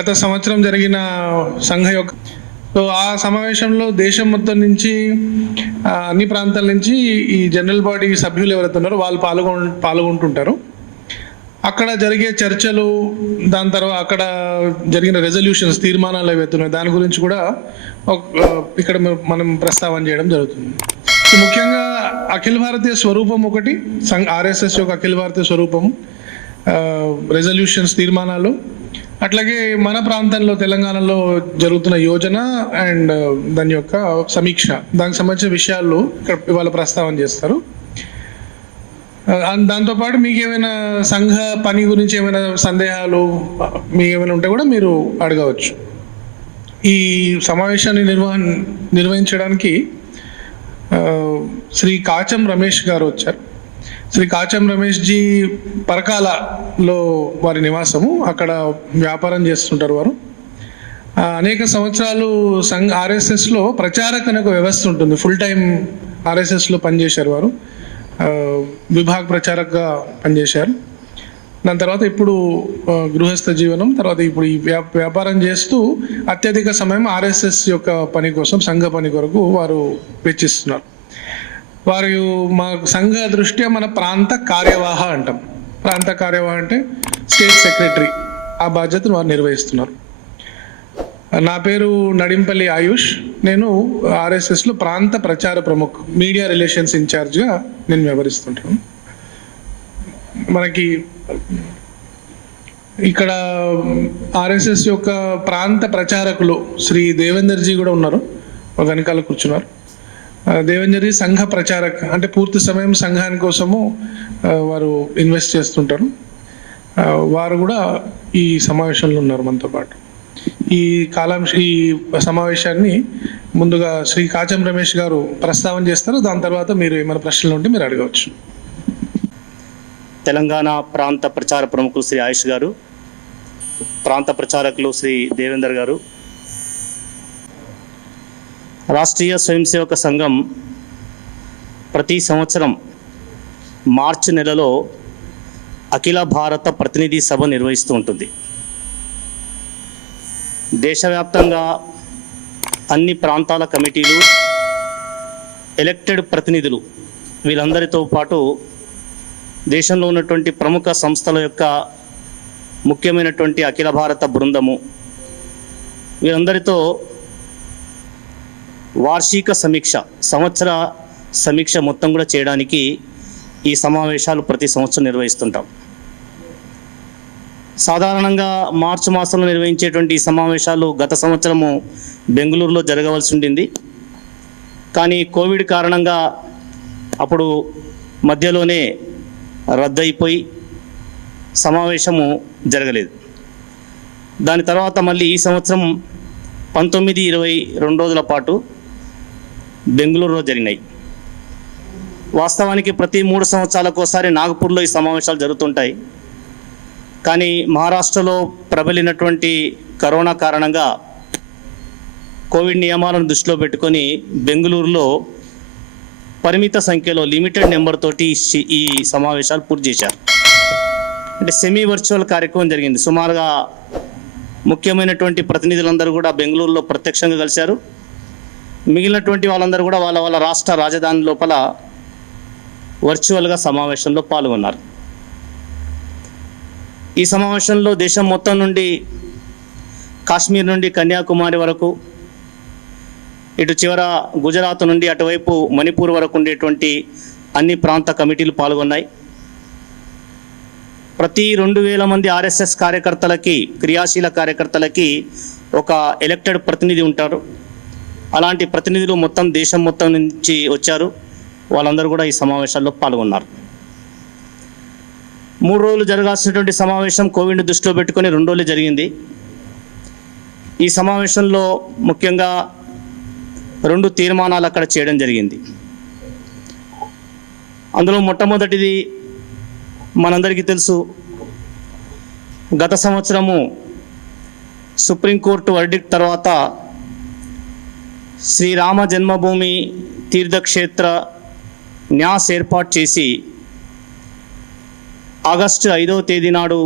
గత సంవత్సరం జరిగిన సంఘ యొక్క సో ఆ సమావేశంలో దేశం మొత్తం నుంచి అన్ని ప్రాంతాల నుంచి ఈ జనరల్ బాడీ సభ్యులు ఎవరైతే ఉన్నారో వాళ్ళు పాల్గొంటుంటారు. అక్కడ జరిగే చర్చలు, దాని తర్వాత అక్కడ జరిగిన రెజల్యూషన్స్, తీర్మానాలు ఏవైతే ఉన్నాయో దాని గురించి కూడా ఇక్కడ మనం ప్రస్తావన చేయడం జరుగుతుంది. ముఖ్యంగా అఖిల భారతీయ స్వరూపం ఒకటి, ఆర్ఎస్ఎస్ యొక్క అఖిల భారతీయ స్వరూపము, రెజల్యూషన్స్, తీర్మానాలు, అట్లాగే మన ప్రాంతంలో తెలంగాణలో జరుగుతున్న యోజన అండ్ దాని యొక్క సమీక్ష, దానికి సంబంధించిన విషయాలు ఇక్కడ ఇవాళ ప్రస్తావన చేస్తారు. దాంతోపాటు మీకు ఏమైనా సంఘ పని గురించి ఏమైనా సందేహాలు మీకు ఏమైనా ఉంటే కూడా మీరు అడగవచ్చు. ఈ సమావేశాన్ని నిర్వహించడానికి శ్రీ కాచం రమేష్ గారు వచ్చారు. శ్రీ కాచం రమేష్ జీ పరకాలలో వారి నివాసము, అక్కడ వ్యాపారం చేస్తుంటారు వారు. అనేక సంవత్సరాలు ఆర్ఎస్ఎస్లో ప్రచారక అనే ఒక వ్యవస్థ ఉంటుంది, ఫుల్ టైం ఆర్ఎస్ఎస్లో పనిచేశారు వారు, విభాగ ప్రచారకగా పనిచేశారు. దాని తర్వాత ఇప్పుడు గృహస్థ జీవనం, తర్వాత ఇప్పుడు ఈ వ్యాపారం చేస్తూ అత్యధిక సమయం ఆర్ఎస్ఎస్ యొక్క పని కోసం, సంఘ పని కొరకు వారు వెచ్చిస్తున్నారు. వారు మా సంఘ దృష్ట్యా మన ప్రాంత కార్యవాహ అంటాం. ప్రాంత కార్యవాహ అంటే స్టేట్ సెక్రటరీ, ఆ బాధ్యతను వారు నిర్వహిస్తున్నారు. నా పేరు నడింపల్లి ఆయుష్. నేను ఆర్ఎస్ఎస్లో ప్రాంత ప్రచార ప్రముఖ్, మీడియా రిలేషన్స్ ఇన్ఛార్జ్గా నేను వ్యవహరిస్తుంటాను. మనకి ఇక్కడ ఆర్ఎస్ఎస్ యొక్క ప్రాంత ప్రచారకులు శ్రీ దేవేందర్జీ కూడా ఉన్నారు, వెనకాల కూర్చున్నారు. దేవేందర్జీ సంఘ ప్రచారక్, అంటే పూర్తి సమయం సంఘాని కోసము వారు ఇన్వెస్ట్ చేస్తుంటారు. వారు కూడా ఈ సమావేశంలో ఉన్నారు మనతో పాటు. ఈ సమావేశాన్ని ముందుగా శ్రీ కాచం రమేష్ గారు ప్రస్తావన చేస్తారు. దాని తర్వాత మీరు ఏమైనా ప్రశ్నలు ఉంటే మీరు అడగవచ్చు. తెలంగాణ ప్రాంత ప్రచార ప్రముఖులు శ్రీ ఆయుష్ గారు, ప్రాంత ప్రచారకులు శ్రీ దేవేందర్ గారు. రాష్ట్రీయ స్వయం సేవక సంఘం ప్రతి సంవత్సరం మార్చి నెలలో అఖిల భారత ప్రతినిధి సభ నిర్వహిస్తూ ఉంటుంది. దేశవ్యాప్తంగా అన్ని ప్రాంతాల కమిటీలు, ఎలక్టెడ్ ప్రతినిధులు, వీళ్ళందరితో పాటు దేశంలో ఉన్నటువంటి ప్రముఖ సంస్థల యొక్క ముఖ్యమైనటువంటి అఖిల భారత బృందము, వీరందరితో వార్షిక సమీక్ష, సంవత్సర సమీక్ష మొత్తం కూడా చేయడానికి ఈ సమావేశాలు ప్రతి సంవత్సరం నిర్వహిస్తుంటాం. సాధారణంగా మార్చి మాసంలో నిర్వహించేటువంటి ఈ సమావేశాలు గత సంవత్సరము బెంగళూరులో జరగవలసి ఉండింది. కానీ కోవిడ్ కారణంగా అప్పుడు మధ్యలోనే రద్దయిపోయి సమావేశము జరగలేదు. దాని తర్వాత మళ్ళీ ఈ సంవత్సరం 19-22 రోజుల పాటు బెంగళూరులో జరిగినాయి. వాస్తవానికి ప్రతి 3 సంవత్సరాలకు ఒకసారి నాగపూర్లో ఈ సమావేశాలు జరుగుతుంటాయి. కానీ మహారాష్ట్రలో ప్రబలినటువంటి కరోనా కారణంగా కోవిడ్ నియమాలను దృష్టిలో పెట్టుకొని బెంగళూరులో పరిమిత సంఖ్యలో, లిమిటెడ్ నెంబర్ తోటి ఈ సమావేశాలు పూర్తి చేశారు. అంటే సెమీ వర్చువల్ కార్యక్రమం జరిగింది. సుమారుగా ముఖ్యమైనటువంటి ప్రతినిధులందరూ కూడా బెంగళూరులో ప్రత్యక్షంగా కలిశారు. మిగిలినటువంటి వాళ్ళందరూ కూడా వాళ్ళ వాళ్ళ రాష్ట్ర రాజధాని లోపల వర్చువల్గా సమావేశంలో పాల్గొన్నారు. ఈ సమావేశంలో దేశం మొత్తం నుండి, కాశ్మీర్ నుండి కన్యాకుమారి వరకు, ఇటు చివర గుజరాత్ నుండి అటువైపు మణిపూర్ వరకు ఉండేటువంటి అన్ని ప్రాంత కమిటీలు పాల్గొన్నాయి. ప్రతి 2000 మంది ఆర్ఎస్ఎస్ కార్యకర్తలకి, క్రియాశీల కార్యకర్తలకి ఒక ఎలక్టెడ్ ప్రతినిధి ఉంటారు. అలాంటి ప్రతినిధులు మొత్తం దేశం మొత్తం నుంచి వచ్చారు. వాళ్ళందరూ కూడా ఈ సమావేశాల్లో పాల్గొన్నారు. 3 రోజులు జరగాల్సినటువంటి సమావేశం కోవిడ్ని దృష్టిలో పెట్టుకొని 2 రోజులు జరిగింది. ఈ సమావేశంలో ముఖ్యంగా 2 తీర్మానాలు అక్కడ చేయడం జరిగింది. అందులో మొట్టమొదటిది మనందరికీ తెలుసు, గత సంవత్సరము సుప్రీంకోర్టు వర్డిక్ట్ తర్వాత శ్రీరామ జన్మభూమి తీర్థక్షేత్ర న్యాస్ ఏర్పాటు చేసి ఆగస్టు 5వ తేదీ నాడు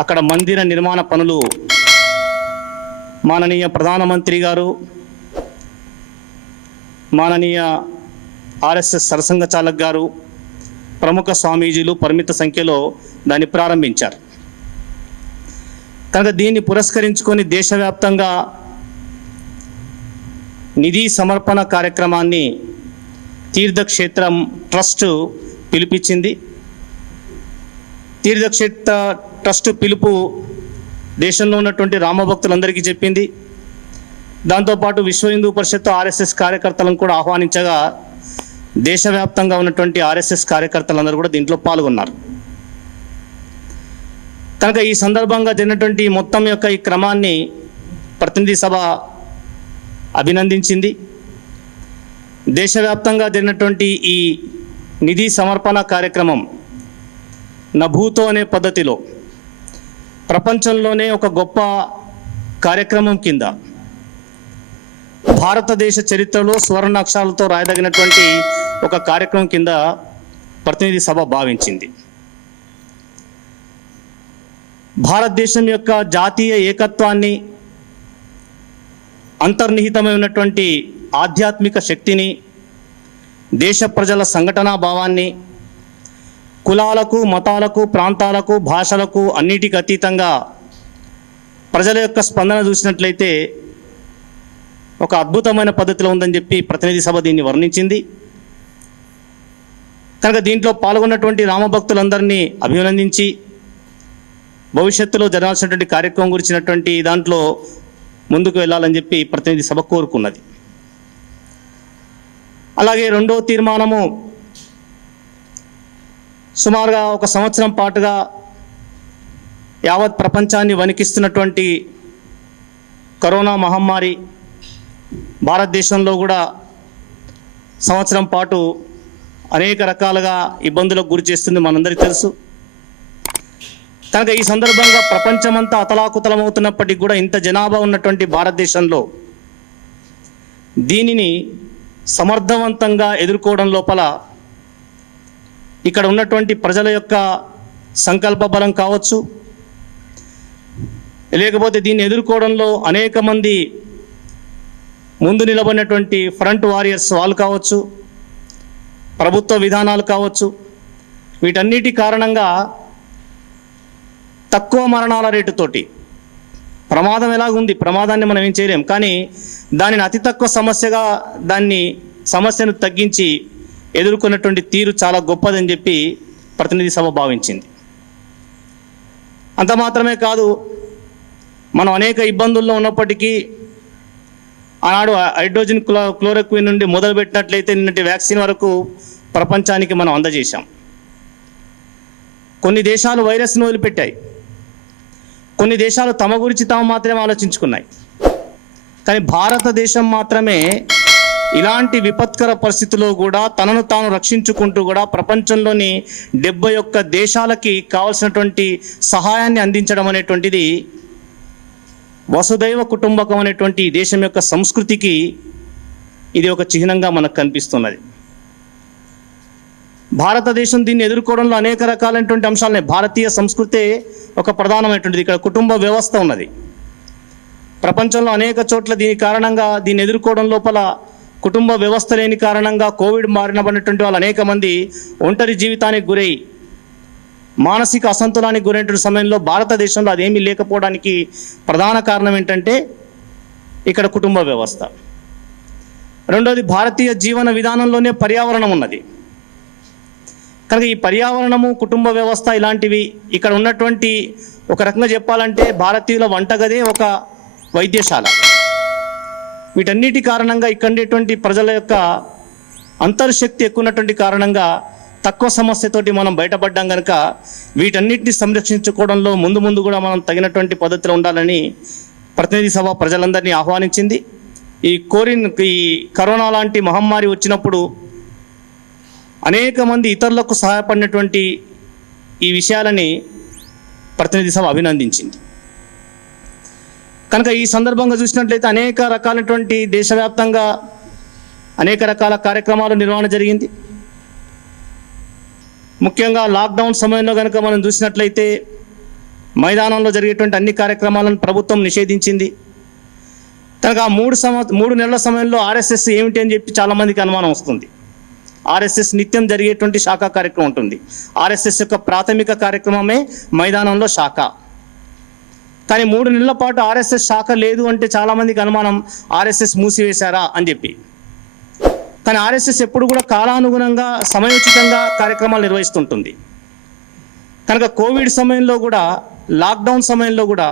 అక్కడ మందిర నిర్మాణ పనులు మాననీయ ప్రధానమంత్రి గారు, మాననీయ ఆర్ఎస్ఎస్ సరసంఘ చాలక్ గారు, ప్రముఖ స్వామీజీలు పరిమిత సంఖ్యలో దాన్ని ప్రారంభించారు. కనుక దీన్ని పురస్కరించుకొని దేశవ్యాప్తంగా నిధి సమర్పణ కార్యక్రమాన్ని తీర్థక్షేత్రం ట్రస్ట్ పిలిపించింది. తీర్థక్షేత్ర ట్రస్ట్ పిలుపు దేశంలో ఉన్నటువంటి రామభక్తులందరికీ చెప్పింది. దాంతోపాటు విశ్వ హిందూ పరిషత్తు ఆర్ఎస్ఎస్ కార్యకర్తలను కూడా ఆహ్వానించగా దేశవ్యాప్తంగా ఉన్నటువంటి ఆర్ఎస్ఎస్ కార్యకర్తలందరూ కూడా దీంట్లో పాల్గొన్నారు. కనుక ఈ సందర్భంగా జరిగినటువంటి మొత్తం యొక్క ఈ క్రమాన్ని ప్రతినిధి సభ అభినందించింది. దేశవ్యాప్తంగా జరిగినటువంటి ఈ నిధి సమర్పణ కార్యక్రమం నభూతో అనే పద్ధతిలో ప్రపంచంలోనే ఒక గొప్ప కార్యక్రమం కింద భారతదేశ చరిత్రలో సువర్ణ అక్షరాలతో రాయదగినటువంటి ఒక కార్యక్రమం కింద ప్రతినిధి సభ భావించింది. భారతదేశం యొక్క జాతీయ ఏకత్వాన్ని, అంతర్నిహితమై ఉన్నటువంటి ఆధ్యాత్మిక శక్తిని, దేశ ప్రజల సంఘటనా భావాన్ని, కులాలకు, మతాలకు, ప్రాంతాలకు, భాషలకు అన్నిటికీ అతీతంగా ప్రజల యొక్క స్పందన చూసినట్లయితే ఒక అద్భుతమైన పద్ధతిలో ఉందని చెప్పి ప్రతినిధి సభ దీన్ని వర్ణించింది. కనుక దీంట్లో పాల్గొన్నటువంటి రామభక్తులందరినీ అభినందించి భవిష్యత్తులో జరగాల్సినటువంటి కార్యక్రమం గురించినటువంటి దాంట్లో ముందుకు వెళ్ళాలని చెప్పి ప్రతినిధి సభ కోరుకున్నది. అలాగే రెండవ తీర్మానము సుమారుగా ఒక సంవత్సరం పాటుగా యావత్ ప్రపంచాన్ని వణికిస్తున్నటువంటి కరోనా మహమ్మారి భారతదేశంలో కూడా సంవత్సరం పాటు అనేక రకాలుగా ఇబ్బందులకు గురి చేస్తుంది, మనందరికీ తెలుసు. కనుక ఈ సందర్భంగా ప్రపంచమంతా అతలాకుతలమవుతున్నప్పటికీ కూడా ఇంత జనాభా ఉన్నటువంటి భారతదేశంలో దీనిని సమర్థవంతంగా ఎదుర్కోవడం లోపల ఇక్కడ ఉన్నటువంటి ప్రజల యొక్క సంకల్ప బలం కావచ్చు, లేకపోతే దీన్ని ఎదుర్కోవడంలో అనేక మంది ముందు నిలబడినటువంటి ఫ్రంట్ వారియర్స్ వాళ్ళు కావచ్చు, ప్రభుత్వ విధానాలు కావచ్చు, వీటన్నిటి కారణంగా తక్కువ మరణాల రేటుతోటి ప్రమాదం ఎలాగుంది, ప్రమాదాన్ని మనం ఏం చేయలేం, కానీ దానిని అతి తక్కువ సమస్యగా సమస్యను తగ్గించి ఎదుర్కొన్నటువంటి తీరు చాలా గొప్పదని చెప్పి ప్రతినిధి సభ భావించింది. అంత మాత్రమే కాదు, మనం అనేక ఇబ్బందుల్లో ఉన్నప్పటికీ ఆనాడు హైడ్రోజన్ క్లోరోక్విన్ నుండి మొదలుపెట్టినట్లయితే నిన్నటి వ్యాక్సిన్ వరకు ప్రపంచానికి మనం అందజేశాం. కొన్ని దేశాలు వైరస్ను వదిలిపెట్టాయి, కొన్ని దేశాలు తమ గురించి తాము మాత్రమే ఆలోచించుకున్నాయి. కానీ భారతదేశం మాత్రమే ఇలాంటి విపత్కర పరిస్థితుల్లో కూడా తనను తాను రక్షించుకుంటూ కూడా ప్రపంచంలోని 71 దేశాలకి కావాల్సినటువంటి సహాయాన్ని అందించడం అనేటువంటిది వసుదైవ కుటుంబకం అనేటువంటి దేశం యొక్క సంస్కృతికి ఇది ఒక చిహ్నంగా మనకు కనిపిస్తున్నది. భారతదేశం దీన్ని ఎదుర్కోవడంలో అనేక రకాలైనటువంటి అంశాలున్నాయి. భారతీయ సంస్కృతే ఒక ప్రధానమైనటువంటిది. ఇక్కడ కుటుంబ వ్యవస్థ ఉన్నది. ప్రపంచంలో అనేక చోట్ల దీని కారణంగా దీన్ని ఎదుర్కోవడం లోపల కుటుంబ వ్యవస్థ లేని కారణంగా కోవిడ్ బారిన పడినటువంటి వాళ్ళు అనేక మంది ఒంటరి జీవితానికి గురై మానసిక అసంతులానికి గురైనటువంటి సమయంలో భారతదేశంలో అదేమీ లేకపోవడానికి ప్రధాన కారణం ఏంటంటే ఇక్కడ కుటుంబ వ్యవస్థ. రెండోది, భారతీయ జీవన విధానంలోనే పర్యావరణం ఉన్నది. కనుక ఈ పర్యావరణము, కుటుంబ వ్యవస్థ ఇలాంటివి ఇక్కడ ఉన్నటువంటి, ఒక రకంగా చెప్పాలంటే భారతీయుల వంటగదే ఒక వైద్యశాల. వీటన్నిటి కారణంగా ఇక్కడేటువంటి ప్రజల యొక్క అంతర్శక్తి ఎక్కువ ఉన్నటువంటి కారణంగా తక్కువ సమస్యతోటి మనం బయటపడ్డాం. కనుక వీటన్నిటిని సంరక్షించుకోవడంలో ముందు కూడా మనం తగినటువంటి పద్ధతిలో ఉండాలని ప్రతినిధి సభ ప్రజలందరినీ ఆహ్వానించింది. ఈ కరోనా లాంటి మహమ్మారి వచ్చినప్పుడు అనేక మంది ఇతరులకు సహాయపడినటువంటి ఈ విషయాలని ప్రతినిధి సభ అభినందించింది. కనుక ఈ సందర్భంగా చూసినట్లయితే అనేక రకాలైనటువంటి దేశవ్యాప్తంగా అనేక రకాల కార్యక్రమాలు నిర్వహణ జరిగింది. ముఖ్యంగా లాక్డౌన్ సమయంలో కనుక మనం చూసినట్లయితే మైదానంలో జరిగేటువంటి అన్ని కార్యక్రమాలను ప్రభుత్వం నిషేధించింది. కనుక ఆ 3 నెలల సమయంలో ఆర్ఎస్ఎస్ ఏమిటి అని చెప్పి చాలామందికి అనుమానం వస్తుంది. ఆర్ఎస్ఎస్ నిత్యం జరిగేటువంటి శాఖ కార్యక్రమం ఉంటుంది. ఆర్ఎస్ఎస్ యొక్క ప్రాథమిక కార్యక్రమమే మైదానంలో శాఖ. కానీ 3 నెలల పాటు ఆర్ఎస్ఎస్ శాఖ లేదు అంటే చాలామందికి అనుమానం ఆర్ఎస్ఎస్ మూసివేశారా అని చెప్పి. కానీ ఆర్ఎస్ఎస్ ఎప్పుడు కూడా కాలానుగుణంగా సమయోచితంగా కార్యక్రమాలు నిర్వహిస్తుంటుంది. కనుక కోవిడ్ సమయంలో కూడా, లాక్డౌన్ సమయంలో కూడా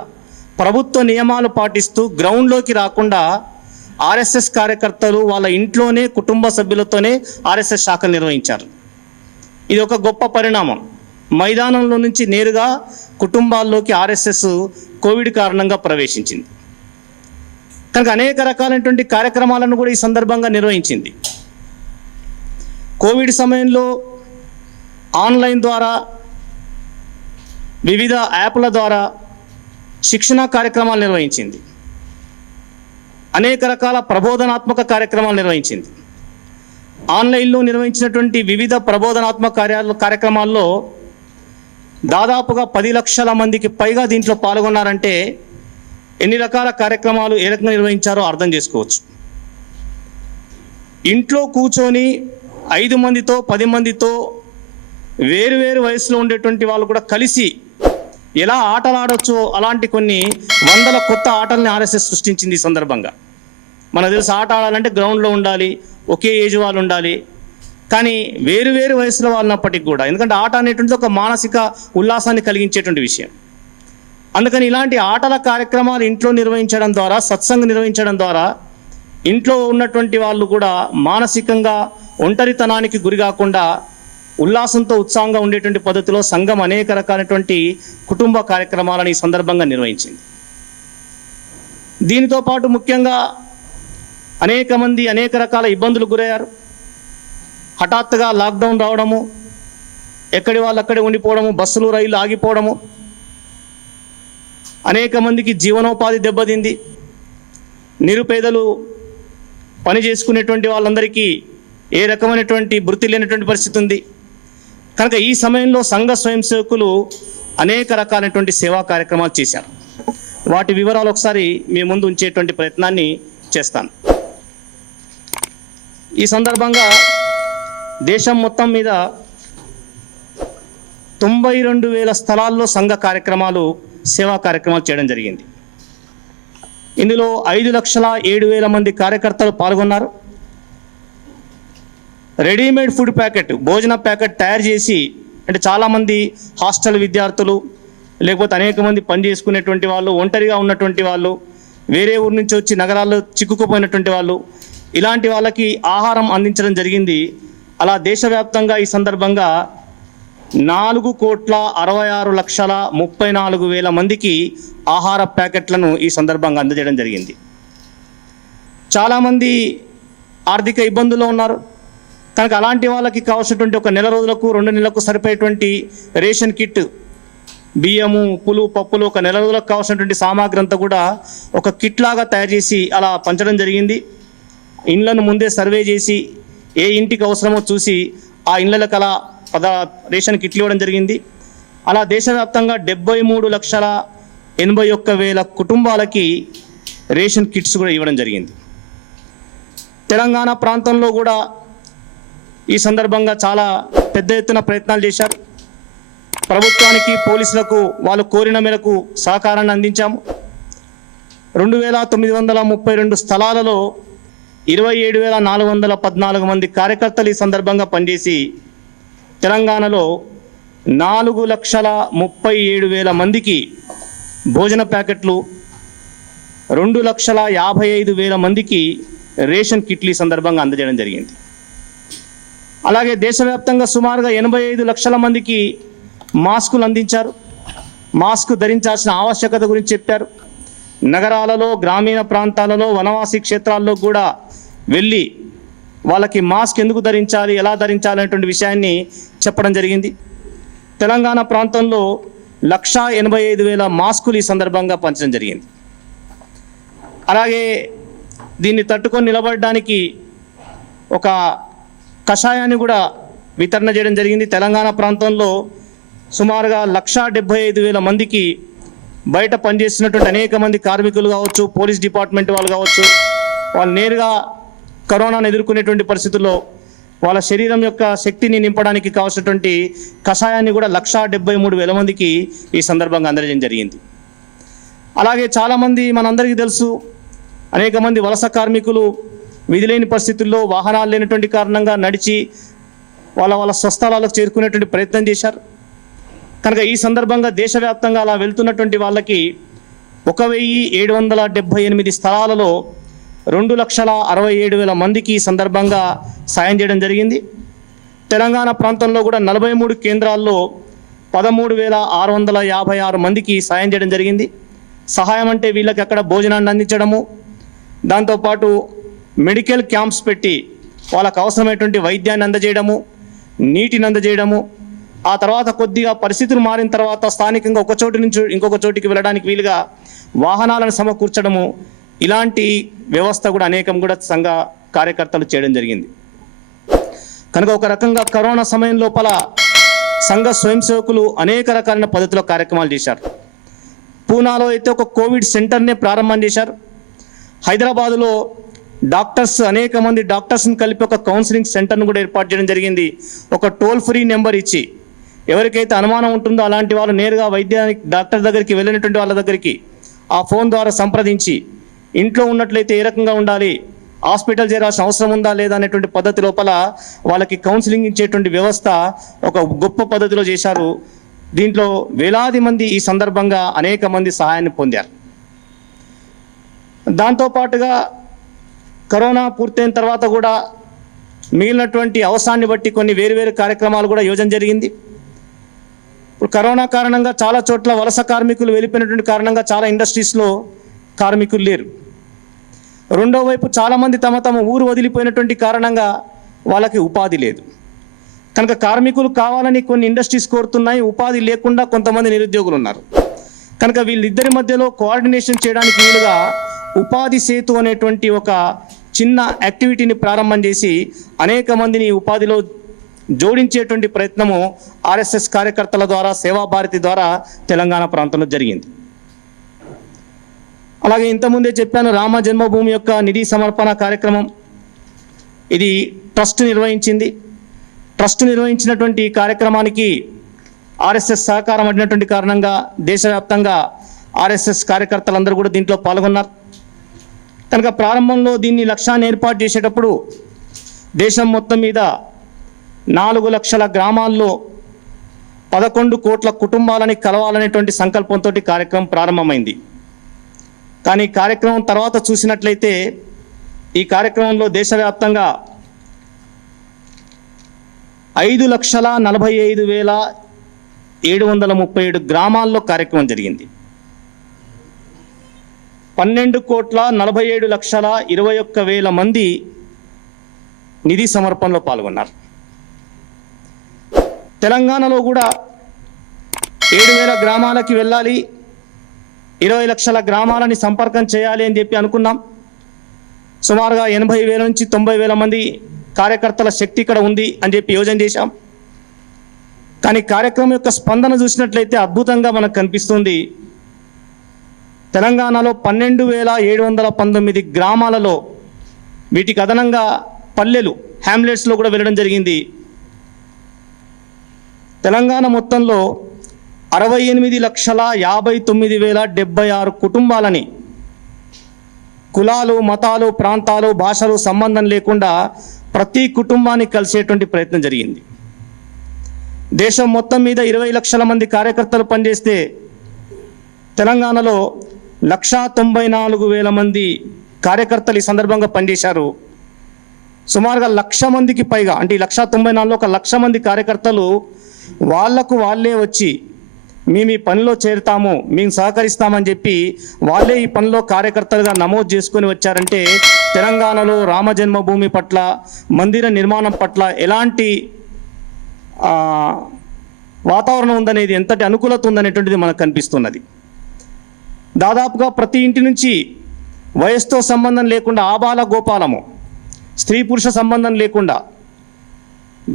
ప్రభుత్వ నియమాలు పాటిస్తూ గ్రౌండ్లోకి రాకుండా ఆర్ఎస్ఎస్ కార్యకర్తలు వాళ్ళ ఇంట్లోనే కుటుంబ సభ్యులతోనే ఆర్ఎస్ఎస్ శాఖలు నిర్వహించారు. ఇది ఒక గొప్ప పరిణామం. మైదానంలో నుంచి నేరుగా కుటుంబాల్లోకి ఆర్ఎస్ఎస్ కోవిడ్ కారణంగా ప్రవేశించింది. కనుక అనేక రకాలైనటువంటి కార్యక్రమాలను కూడా ఈ సందర్భంగా నిర్వహించింది. కోవిడ్ సమయంలో ఆన్లైన్ ద్వారా, వివిధ యాప్ల ద్వారా శిక్షణా కార్యక్రమాలు నిర్వహించింది. అనేక రకాల ప్రబోధనాత్మక కార్యక్రమాలు నిర్వహించింది. ఆన్లైన్లో నిర్వహించినటువంటి వివిధ ప్రబోధనాత్మక కార్యక్రమాల్లో దాదాపుగా 10 లక్షల మందికి పైగా దీంట్లో పాల్గొన్నారంటే ఎన్ని రకాల కార్యక్రమాలు ఏ రకంగా నిర్వహించారో అర్థం చేసుకోవచ్చు. ఇంట్లో కూర్చొని 5 మందితో 10 మందితో వేరు వయసులో ఉండేటువంటి వాళ్ళు కూడా కలిసి ఎలా ఆటలు ఆడొచ్చో అలాంటి కొన్ని వందల కొత్త ఆటల్ని ఆర్ఎస్ఎస్ సృష్టించింది. ఈ సందర్భంగా మనకు తెలుసు, ఆట ఆడాలంటే గ్రౌండ్లో ఉండాలి, ఒకే ఏజ్ వాళ్ళు ఉండాలి. కానీ వేరు వయసులో వాళ్ళనప్పటికీ కూడా, ఎందుకంటే ఆట అనేటువంటిది ఒక మానసిక ఉల్లాసాన్ని కలిగించేటువంటి విషయం. అందుకని ఇలాంటి ఆటల కార్యక్రమాలు ఇంట్లో నిర్వహించడం ద్వారా, సత్సంగం నిర్వహించడం ద్వారా ఇంట్లో ఉన్నటువంటి వాళ్ళు కూడా మానసికంగా ఒంటరితనానికి గురి కాకుండా ఉల్లాసంతో ఉత్సాహంగా ఉండేటువంటి పద్ధతిలో సంఘం అనేక రకాలైనటువంటి కుటుంబ కార్యక్రమాలను ఈ సందర్భంగా నిర్వహించింది. దీనితో పాటు ముఖ్యంగా అనేక మంది అనేక రకాల ఇబ్బందులు గురయ్యారు. హఠాత్తుగా లాక్డౌన్ రావడము, ఎక్కడి వాళ్ళు అక్కడే ఉండిపోవడము, బస్సులు రైళ్లు ఆగిపోవడము, అనేక మందికి జీవనోపాధి దెబ్బతింది. నిరుపేదలు పని చేసుకునేటువంటి వాళ్ళందరికీ ఏ రకమైనటువంటి వృత్తి లేనటువంటి పరిస్థితి ఉంది. కనుక ఈ సమయంలో సంఘ స్వయం సేవకులు అనేక రకాలైనటువంటి సేవా కార్యక్రమాలు చేశారు. వాటి వివరాలు ఒకసారి మీ ముందు ఉంచేటువంటి ప్రయత్నాన్ని చేస్తాను. ఈ సందర్భంగా దేశం మొత్తం మీద 92,000 స్థలాల్లో సంఘ కార్యక్రమాలు, సేవా కార్యక్రమాలు చేయడం జరిగింది. ఇందులో 5,07,000 మంది కార్యకర్తలు పాల్గొన్నారు. రెడీమేడ్ ఫుడ్ ప్యాకెట్, భోజన ప్యాకెట్ తయారు చేసి, అంటే చాలామంది హాస్టల్ విద్యార్థులు, లేకపోతే అనేక మంది పని చేసుకునేటువంటి వాళ్ళు, ఒంటరిగా ఉన్నటువంటి వాళ్ళు, వేరే ఊరి నుంచి వచ్చి నగరాల్లో చిక్కుకుపోయినటువంటి వాళ్ళు, ఇలాంటి వాళ్ళకి ఆహారం అందించడం జరిగింది. అలా దేశవ్యాప్తంగా ఈ సందర్భంగా 4,66,34,000 మందికి ఆహార ప్యాకెట్లను ఈ సందర్భంగా అందజేయడం జరిగింది. చాలామంది ఆర్థిక ఇబ్బందుల్లో ఉన్నారు. కనుక అలాంటి వాళ్ళకి కావాల్సినటువంటి ఒక నెల రోజులకు 2 నెలలకు సరిపోయేటువంటి రేషన్ కిట్, బియ్యము, ఉప్పులు, పప్పులు, ఒక నెల రోజులకు కావాల్సినటువంటి సామాగ్రి అంతా కూడా ఒక కిట్ లాగా తయారు చేసి అలా పంచడం జరిగింది. ఇండ్లను ముందే సర్వే చేసి ఏ ఇంటికి అవసరమో చూసి ఆ ఇండ్లకు అలా రేషన్ కిట్లు ఇవ్వడం జరిగింది. అలా దేశవ్యాప్తంగా 73,81,000 కుటుంబాలకి రేషన్ కిట్స్ కూడా ఇవ్వడం జరిగింది. తెలంగాణ ప్రాంతంలో కూడా ఈ సందర్భంగా చాలా పెద్ద ఎత్తున ప్రయత్నాలు చేశారు. ప్రభుత్వానికి, పోలీసులకు వాళ్ళు కోరిన మేరకు సహకారాన్ని అందించాము. 2,932 స్థలాలలో 27,414 మంది కార్యకర్తలు ఈ సందర్భంగా పనిచేసి తెలంగాణలో 4,37,000 మందికి భోజన ప్యాకెట్లు, 2,55,000 మందికి రేషన్ కిట్లు ఈ సందర్భంగా అందజేయడం జరిగింది. అలాగే దేశవ్యాప్తంగా సుమారుగా 85 లక్షల మందికి మాస్కులు అందించారు. మాస్క్ ధరించాల్సిన ఆవశ్యకత గురించి చెప్పారు. నగరాలలో, గ్రామీణ ప్రాంతాలలో, వనవాసి క్షేత్రాల్లో కూడా వెళ్ళి వాళ్ళకి మాస్క్ ఎందుకు ధరించాలి, ఎలా ధరించాలి అనేటువంటి విషయాన్ని చెప్పడం జరిగింది. తెలంగాణ ప్రాంతంలో 1,85,000 మాస్కులు ఈ సందర్భంగా పంచడం జరిగింది. అలాగే దీన్ని తట్టుకొని నిలబడడానికి ఒక కషాయాన్ని కూడా వితరణ చేయడం జరిగింది. తెలంగాణ ప్రాంతంలో సుమారుగా 1,75,000 మందికి బయట పనిచేస్తున్నటువంటి అనేక మంది కార్మికులు కావచ్చు, పోలీస్ డిపార్ట్మెంట్ వాళ్ళు కావచ్చు, వాళ్ళు నేరుగా కరోనాను ఎదుర్కొనేటువంటి పరిస్థితుల్లో వాళ్ళ శరీరం యొక్క శక్తిని నింపడానికి కావాల్సినటువంటి కషాయాన్ని కూడా 1,73,000 మందికి ఈ సందర్భంగా అందజేయడం జరిగింది. అలాగే చాలామంది మనందరికీ తెలుసు, అనేక మంది వలస కార్మికులు విధి లేని పరిస్థితుల్లో వాహనాలు లేనటువంటి కారణంగా నడిచి వాళ్ళ స్వస్థలాలకు చేరుకునేటువంటి ప్రయత్నం చేశారు. కనుక ఈ సందర్భంగా దేశవ్యాప్తంగా అలా వెళ్తున్నటువంటి వాళ్ళకి 1,778 స్థలాలలో 2,67,000 మందికి ఈ సందర్భంగా సాయం చేయడం జరిగింది. తెలంగాణ ప్రాంతంలో కూడా 43 కేంద్రాల్లో 13,656 మందికి సాయం చేయడం జరిగింది. సహాయం అంటే వీళ్ళకి అక్కడ భోజనాన్ని అందించడము, దాంతోపాటు మెడికల్ క్యాంప్స్ పెట్టి వాళ్ళకు అవసరమైనటువంటి వైద్యాన్ని అందజేయడము, నీటిని అందజేయడము, ఆ తర్వాత కొద్దిగా పరిస్థితులు మారిన తర్వాత స్థానికంగా ఒక చోటు నుంచి ఇంకొక చోటికి వెళ్ళడానికి వీలుగా వాహనాలను సమకూర్చడము, ఇలాంటి వ్యవస్థ కూడా అనేకం కూడా సంఘ కార్యకర్తలు చేయడం జరిగింది. కనుక ఒక రకంగా కరోనా సమయం లోపల సంఘ స్వయం సేవకులు అనేక రకాలైన పద్ధతిలో కార్యక్రమాలు చేశారు. పూనాలో అయితే ఒక కోవిడ్ సెంటర్నే ప్రారంభం చేశారు. హైదరాబాదులో డాక్టర్స్ అనేక మంది డాక్టర్స్ని కలిపి ఒక కౌన్సిలింగ్ సెంటర్ను కూడా ఏర్పాటు చేయడం జరిగింది. ఒక టోల్ ఫ్రీ నెంబర్ ఇచ్చి ఎవరికైతే అనుమానం ఉంటుందో అలాంటి వాళ్ళు నేరుగా వైద్యానికి డాక్టర్ దగ్గరికి వెళ్ళినటువంటి వాళ్ళ దగ్గరికి ఆ ఫోన్ ద్వారా సంప్రదించి ఇంట్లో ఉన్నట్లయితే ఏ రకంగా ఉండాలి, హాస్పిటల్ చేరాల్సిన అవసరం ఉందా లేదా అనేటువంటి పద్ధతి లోపల వాళ్ళకి కౌన్సిలింగ్ ఇచ్చేటువంటి వ్యవస్థ ఒక గొప్ప పద్ధతిలో చేశారు. దీంట్లో వేలాది మంది ఈ సందర్భంగా అనేక మంది సహాయాన్ని పొందారు. దాంతోపాటుగా కరోనా పూర్తయిన తర్వాత కూడా మిగిలినటువంటి అవసరాన్ని బట్టి కొన్ని వేరు కార్యక్రమాలు కూడా యోజన జరిగింది. ఇప్పుడు కరోనా కారణంగా చాలా చోట్ల వలస కార్మికులు వెళ్ళిపోయినటువంటి కారణంగా చాలా ఇండస్ట్రీస్లో కార్మికులు లేరు. రెండో వైపు చాలామంది తమ ఊరు వదిలిపోయినటువంటి కారణంగా వాళ్ళకి ఉపాధి లేదు. కనుక కార్మికులు కావాలని కొన్ని ఇండస్ట్రీస్ కోరుతున్నాయి, ఉపాధి లేకుండా కొంతమంది నిరుద్యోగులు ఉన్నారు. కనుక వీళ్ళిద్దరి మధ్యలో కోఆర్డినేషన్ చేయడానికి వీలుగా ఉపాధి సేతు అనేటువంటి ఒక చిన్న యాక్టివిటీని ప్రారంభం చేసి అనేక మందిని ఉపాధిలో జోడించేటువంటి ప్రయత్నము ఆర్ఎస్ఎస్ కార్యకర్తల ద్వారా, సేవాభారతి ద్వారా తెలంగాణ ప్రాంతంలో జరిగింది. అలాగే ఇంతకుముందే చెప్పాను, రామ జన్మభూమి యొక్క నిధి సమర్పణ కార్యక్రమం ఇది ట్రస్ట్ నిర్వహించింది. ట్రస్ట్ నిర్వహించినటువంటి ఈ కార్యక్రమానికి ఆర్ఎస్ఎస్ సహకారం అందినటువంటి కారణంగా దేశవ్యాప్తంగా ఆర్ఎస్ఎస్ కార్యకర్తలందరూ కూడా దీంట్లో పాల్గొన్నారు. కనుక ప్రారంభంలో దీన్ని లక్ష్యాన్ని ఏర్పాటు చేసేటప్పుడు దేశం మొత్తం మీద 4 లక్షల గ్రామాల్లో 11 కోట్ల కుటుంబాలని కలవాలనేటువంటి సంకల్పంతో కార్యక్రమం ప్రారంభమైంది. కానీ కార్యక్రమం తర్వాత చూసినట్లయితే ఈ కార్యక్రమంలో దేశవ్యాప్తంగా 5,45,737 గ్రామాల్లో కార్యక్రమం జరిగింది. 12,47,21,000 మంది నిధి సమర్పణలో పాల్గొన్నారు. తెలంగాణలో కూడా 7,000 గ్రామాలకి వెళ్ళాలి, 20 లక్షల గ్రామాలని సంపర్కం చేయాలి అని చెప్పి అనుకున్నాం. సుమారుగా 80,000 నుంచి 90,000 మంది కార్యకర్తల శక్తి ఇక్కడ ఉంది అని చెప్పి యోజన చేశాం. కానీ కార్యక్రమం యొక్క స్పందన చూసినట్లయితే అద్భుతంగా మనకు కనిపిస్తుంది. తెలంగాణలో 12,719 గ్రామాలలో, వీటికి అదనంగా పల్లెలు హ్యామ్లెట్స్లో కూడా వెళ్ళడం జరిగింది. తెలంగాణ మొత్తంలో 68,59,076 కుటుంబాలని కులాలు, మతాలు, ప్రాంతాలు, భాషలు సంబంధం లేకుండా ప్రతి కుటుంబాన్ని కలిసేటువంటి ప్రయత్నం జరిగింది. దేశం మొత్తం మీద 20 లక్షల మంది కార్యకర్తలు పనిచేస్తే తెలంగాణలో 1,94,000 మంది కార్యకర్తలు ఈ సందర్భంగా పనిచేశారు. సుమారుగా 1,00,000 మందికి పైగా, అంటే ఈ 1,94,000లో 1,00,000 మంది కార్యకర్తలు వాళ్లకు వాళ్ళే వచ్చి మేము ఈ పనిలో చేరుతాము, మేము సహకరిస్తామని చెప్పి వాళ్ళే ఈ పనిలో కార్యకర్తలుగా నమోదు చేసుకొని వచ్చారంటే తెలంగాణలో రామ జన్మభూమి పట్ల, మందిర నిర్మాణం పట్ల ఎలాంటి వాతావరణం ఉందనేది, ఎంతటి అనుకూలత ఉందనేటువంటిది మనకు కనిపిస్తున్నది. దాదాపుగా ప్రతి ఇంటి నుంచి వయసుతో సంబంధం లేకుండా, ఆబాల గోపాలము, స్త్రీ పురుష సంబంధం లేకుండా,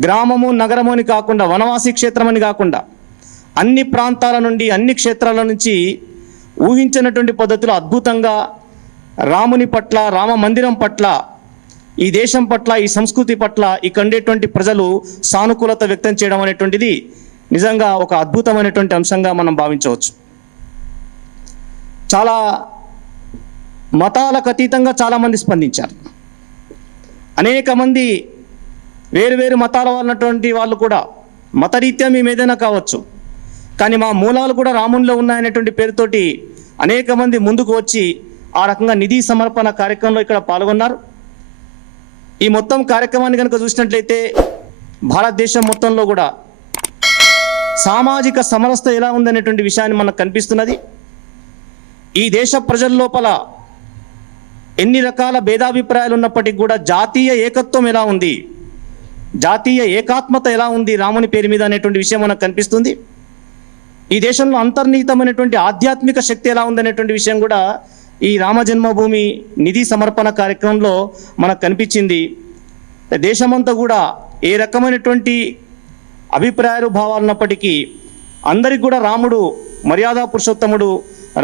గ్రామము నగరము అని కాకుండా, వనవాసి క్షేత్రం అని కాకుండా అన్ని ప్రాంతాల నుండి, అన్ని క్షేత్రాల నుంచి ఊహించినటువంటి పద్ధతిలో అద్భుతంగా రాముని పట్ల, రామ మందిరం పట్ల, ఈ దేశం పట్ల, ఈ సంస్కృతి పట్ల ఇక్కడ ఉండేటువంటి ప్రజలు సానుకూలత వ్యక్తం చేయడం అనేటువంటిది నిజంగా ఒక అద్భుతమైనటువంటి అంశంగా మనం భావించవచ్చు. చాలా మతాలకు అతీతంగా చాలామంది స్పందించారు. అనేక మంది వేరు మతాల ఉన్నటువంటి వాళ్ళు కూడా మతరీత్యా మేము ఏదైనా కావచ్చు, కానీ మా మూలాలు కూడా రామునిలో ఉన్నాయనేటువంటి పేరుతోటి అనేక మంది ముందుకు వచ్చి ఆ రకంగా నిధి సమర్పణ కార్యక్రమంలో ఇక్కడ పాల్గొన్నారు. ఈ మొత్తం కార్యక్రమాన్ని కనుక చూసినట్లయితే భారతదేశం మొత్తంలో కూడా సామాజిక సమరసత ఎలా ఉందనేటువంటి విషయాన్ని మనకు కనిపిస్తున్నది. ఈ దేశ ప్రజల లోపల ఎన్ని రకాల భేదాభిప్రాయాలు ఉన్నప్పటికీ కూడా జాతీయ ఏకత్వం ఎలా ఉంది, జాతీయ ఏకాత్మత ఎలా ఉంది రాముని పేరు మీద అనేటువంటి విషయం మనకు కనిపిస్తుంది. ఈ దేశంలో అంతర్నిహితమైనటువంటి ఆధ్యాత్మిక శక్తి ఎలా ఉందనేటువంటి విషయం కూడా ఈ రామ జన్మభూమి నిధి సమర్పణ కార్యక్రమంలో మనకు కనిపించింది. దేశమంతా కూడా ఏ రకమైనటువంటి అభిప్రాయాలు, భావాలు ఉన్నప్పటికీ అందరికీ కూడా రాముడు మర్యాద పురుషోత్తముడు,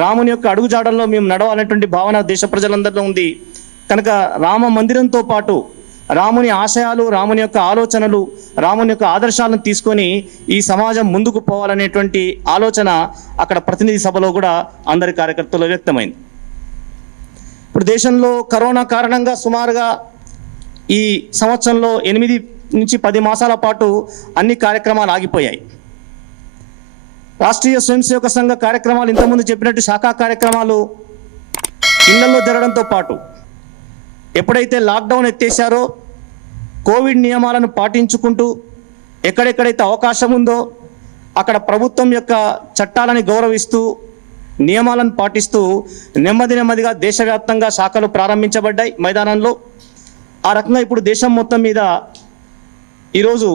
రాముని యొక్క అడుగుజాడల్లో మేము నడవాలనేటువంటి భావన దేశ ప్రజలందరిలో ఉంది. కనుక రామ మందిరంతో పాటు రాముని ఆశయాలు, రాముని యొక్క ఆలోచనలు, రాముని యొక్క ఆదర్శాలను తీసుకొని ఈ సమాజం ముందుకు పోవాలనేటువంటి ఆలోచన అక్కడ ప్రతినిధి సభలో కూడా అందరి కార్యకర్తలు వ్యక్తమైంది. ఇప్పుడు దేశంలో కరోనా కారణంగా సుమారుగా ఈ సంవత్సరంలో 8 నుంచి 10 మాసాల పాటు అన్ని కార్యక్రమాలు ఆగిపోయాయి. రాష్ట్రీయ స్వయం సేవక సంఘ కార్యక్రమాలు ఇంతకుముందు చెప్పినట్టు శాఖా కార్యక్రమాలు ఇళ్లలో జరగడంతో పాటు ఎప్పుడైతే లాక్డౌన్ ఎత్తేసారో కోవిడ్ నియమాలను పాటించుకుంటూ ఎక్కడెక్కడైతే అవకాశం ఉందో అక్కడ ప్రభుత్వం యొక్క చట్టాలని గౌరవిస్తూ నియమాలను పాటిస్తూ నెమ్మదిగా దేశవ్యాప్తంగా శాఖలు ప్రారంభించబడ్డాయి మైదానంలో. ఆ రకంగా ఇప్పుడు దేశం మొత్తం మీద ఈరోజు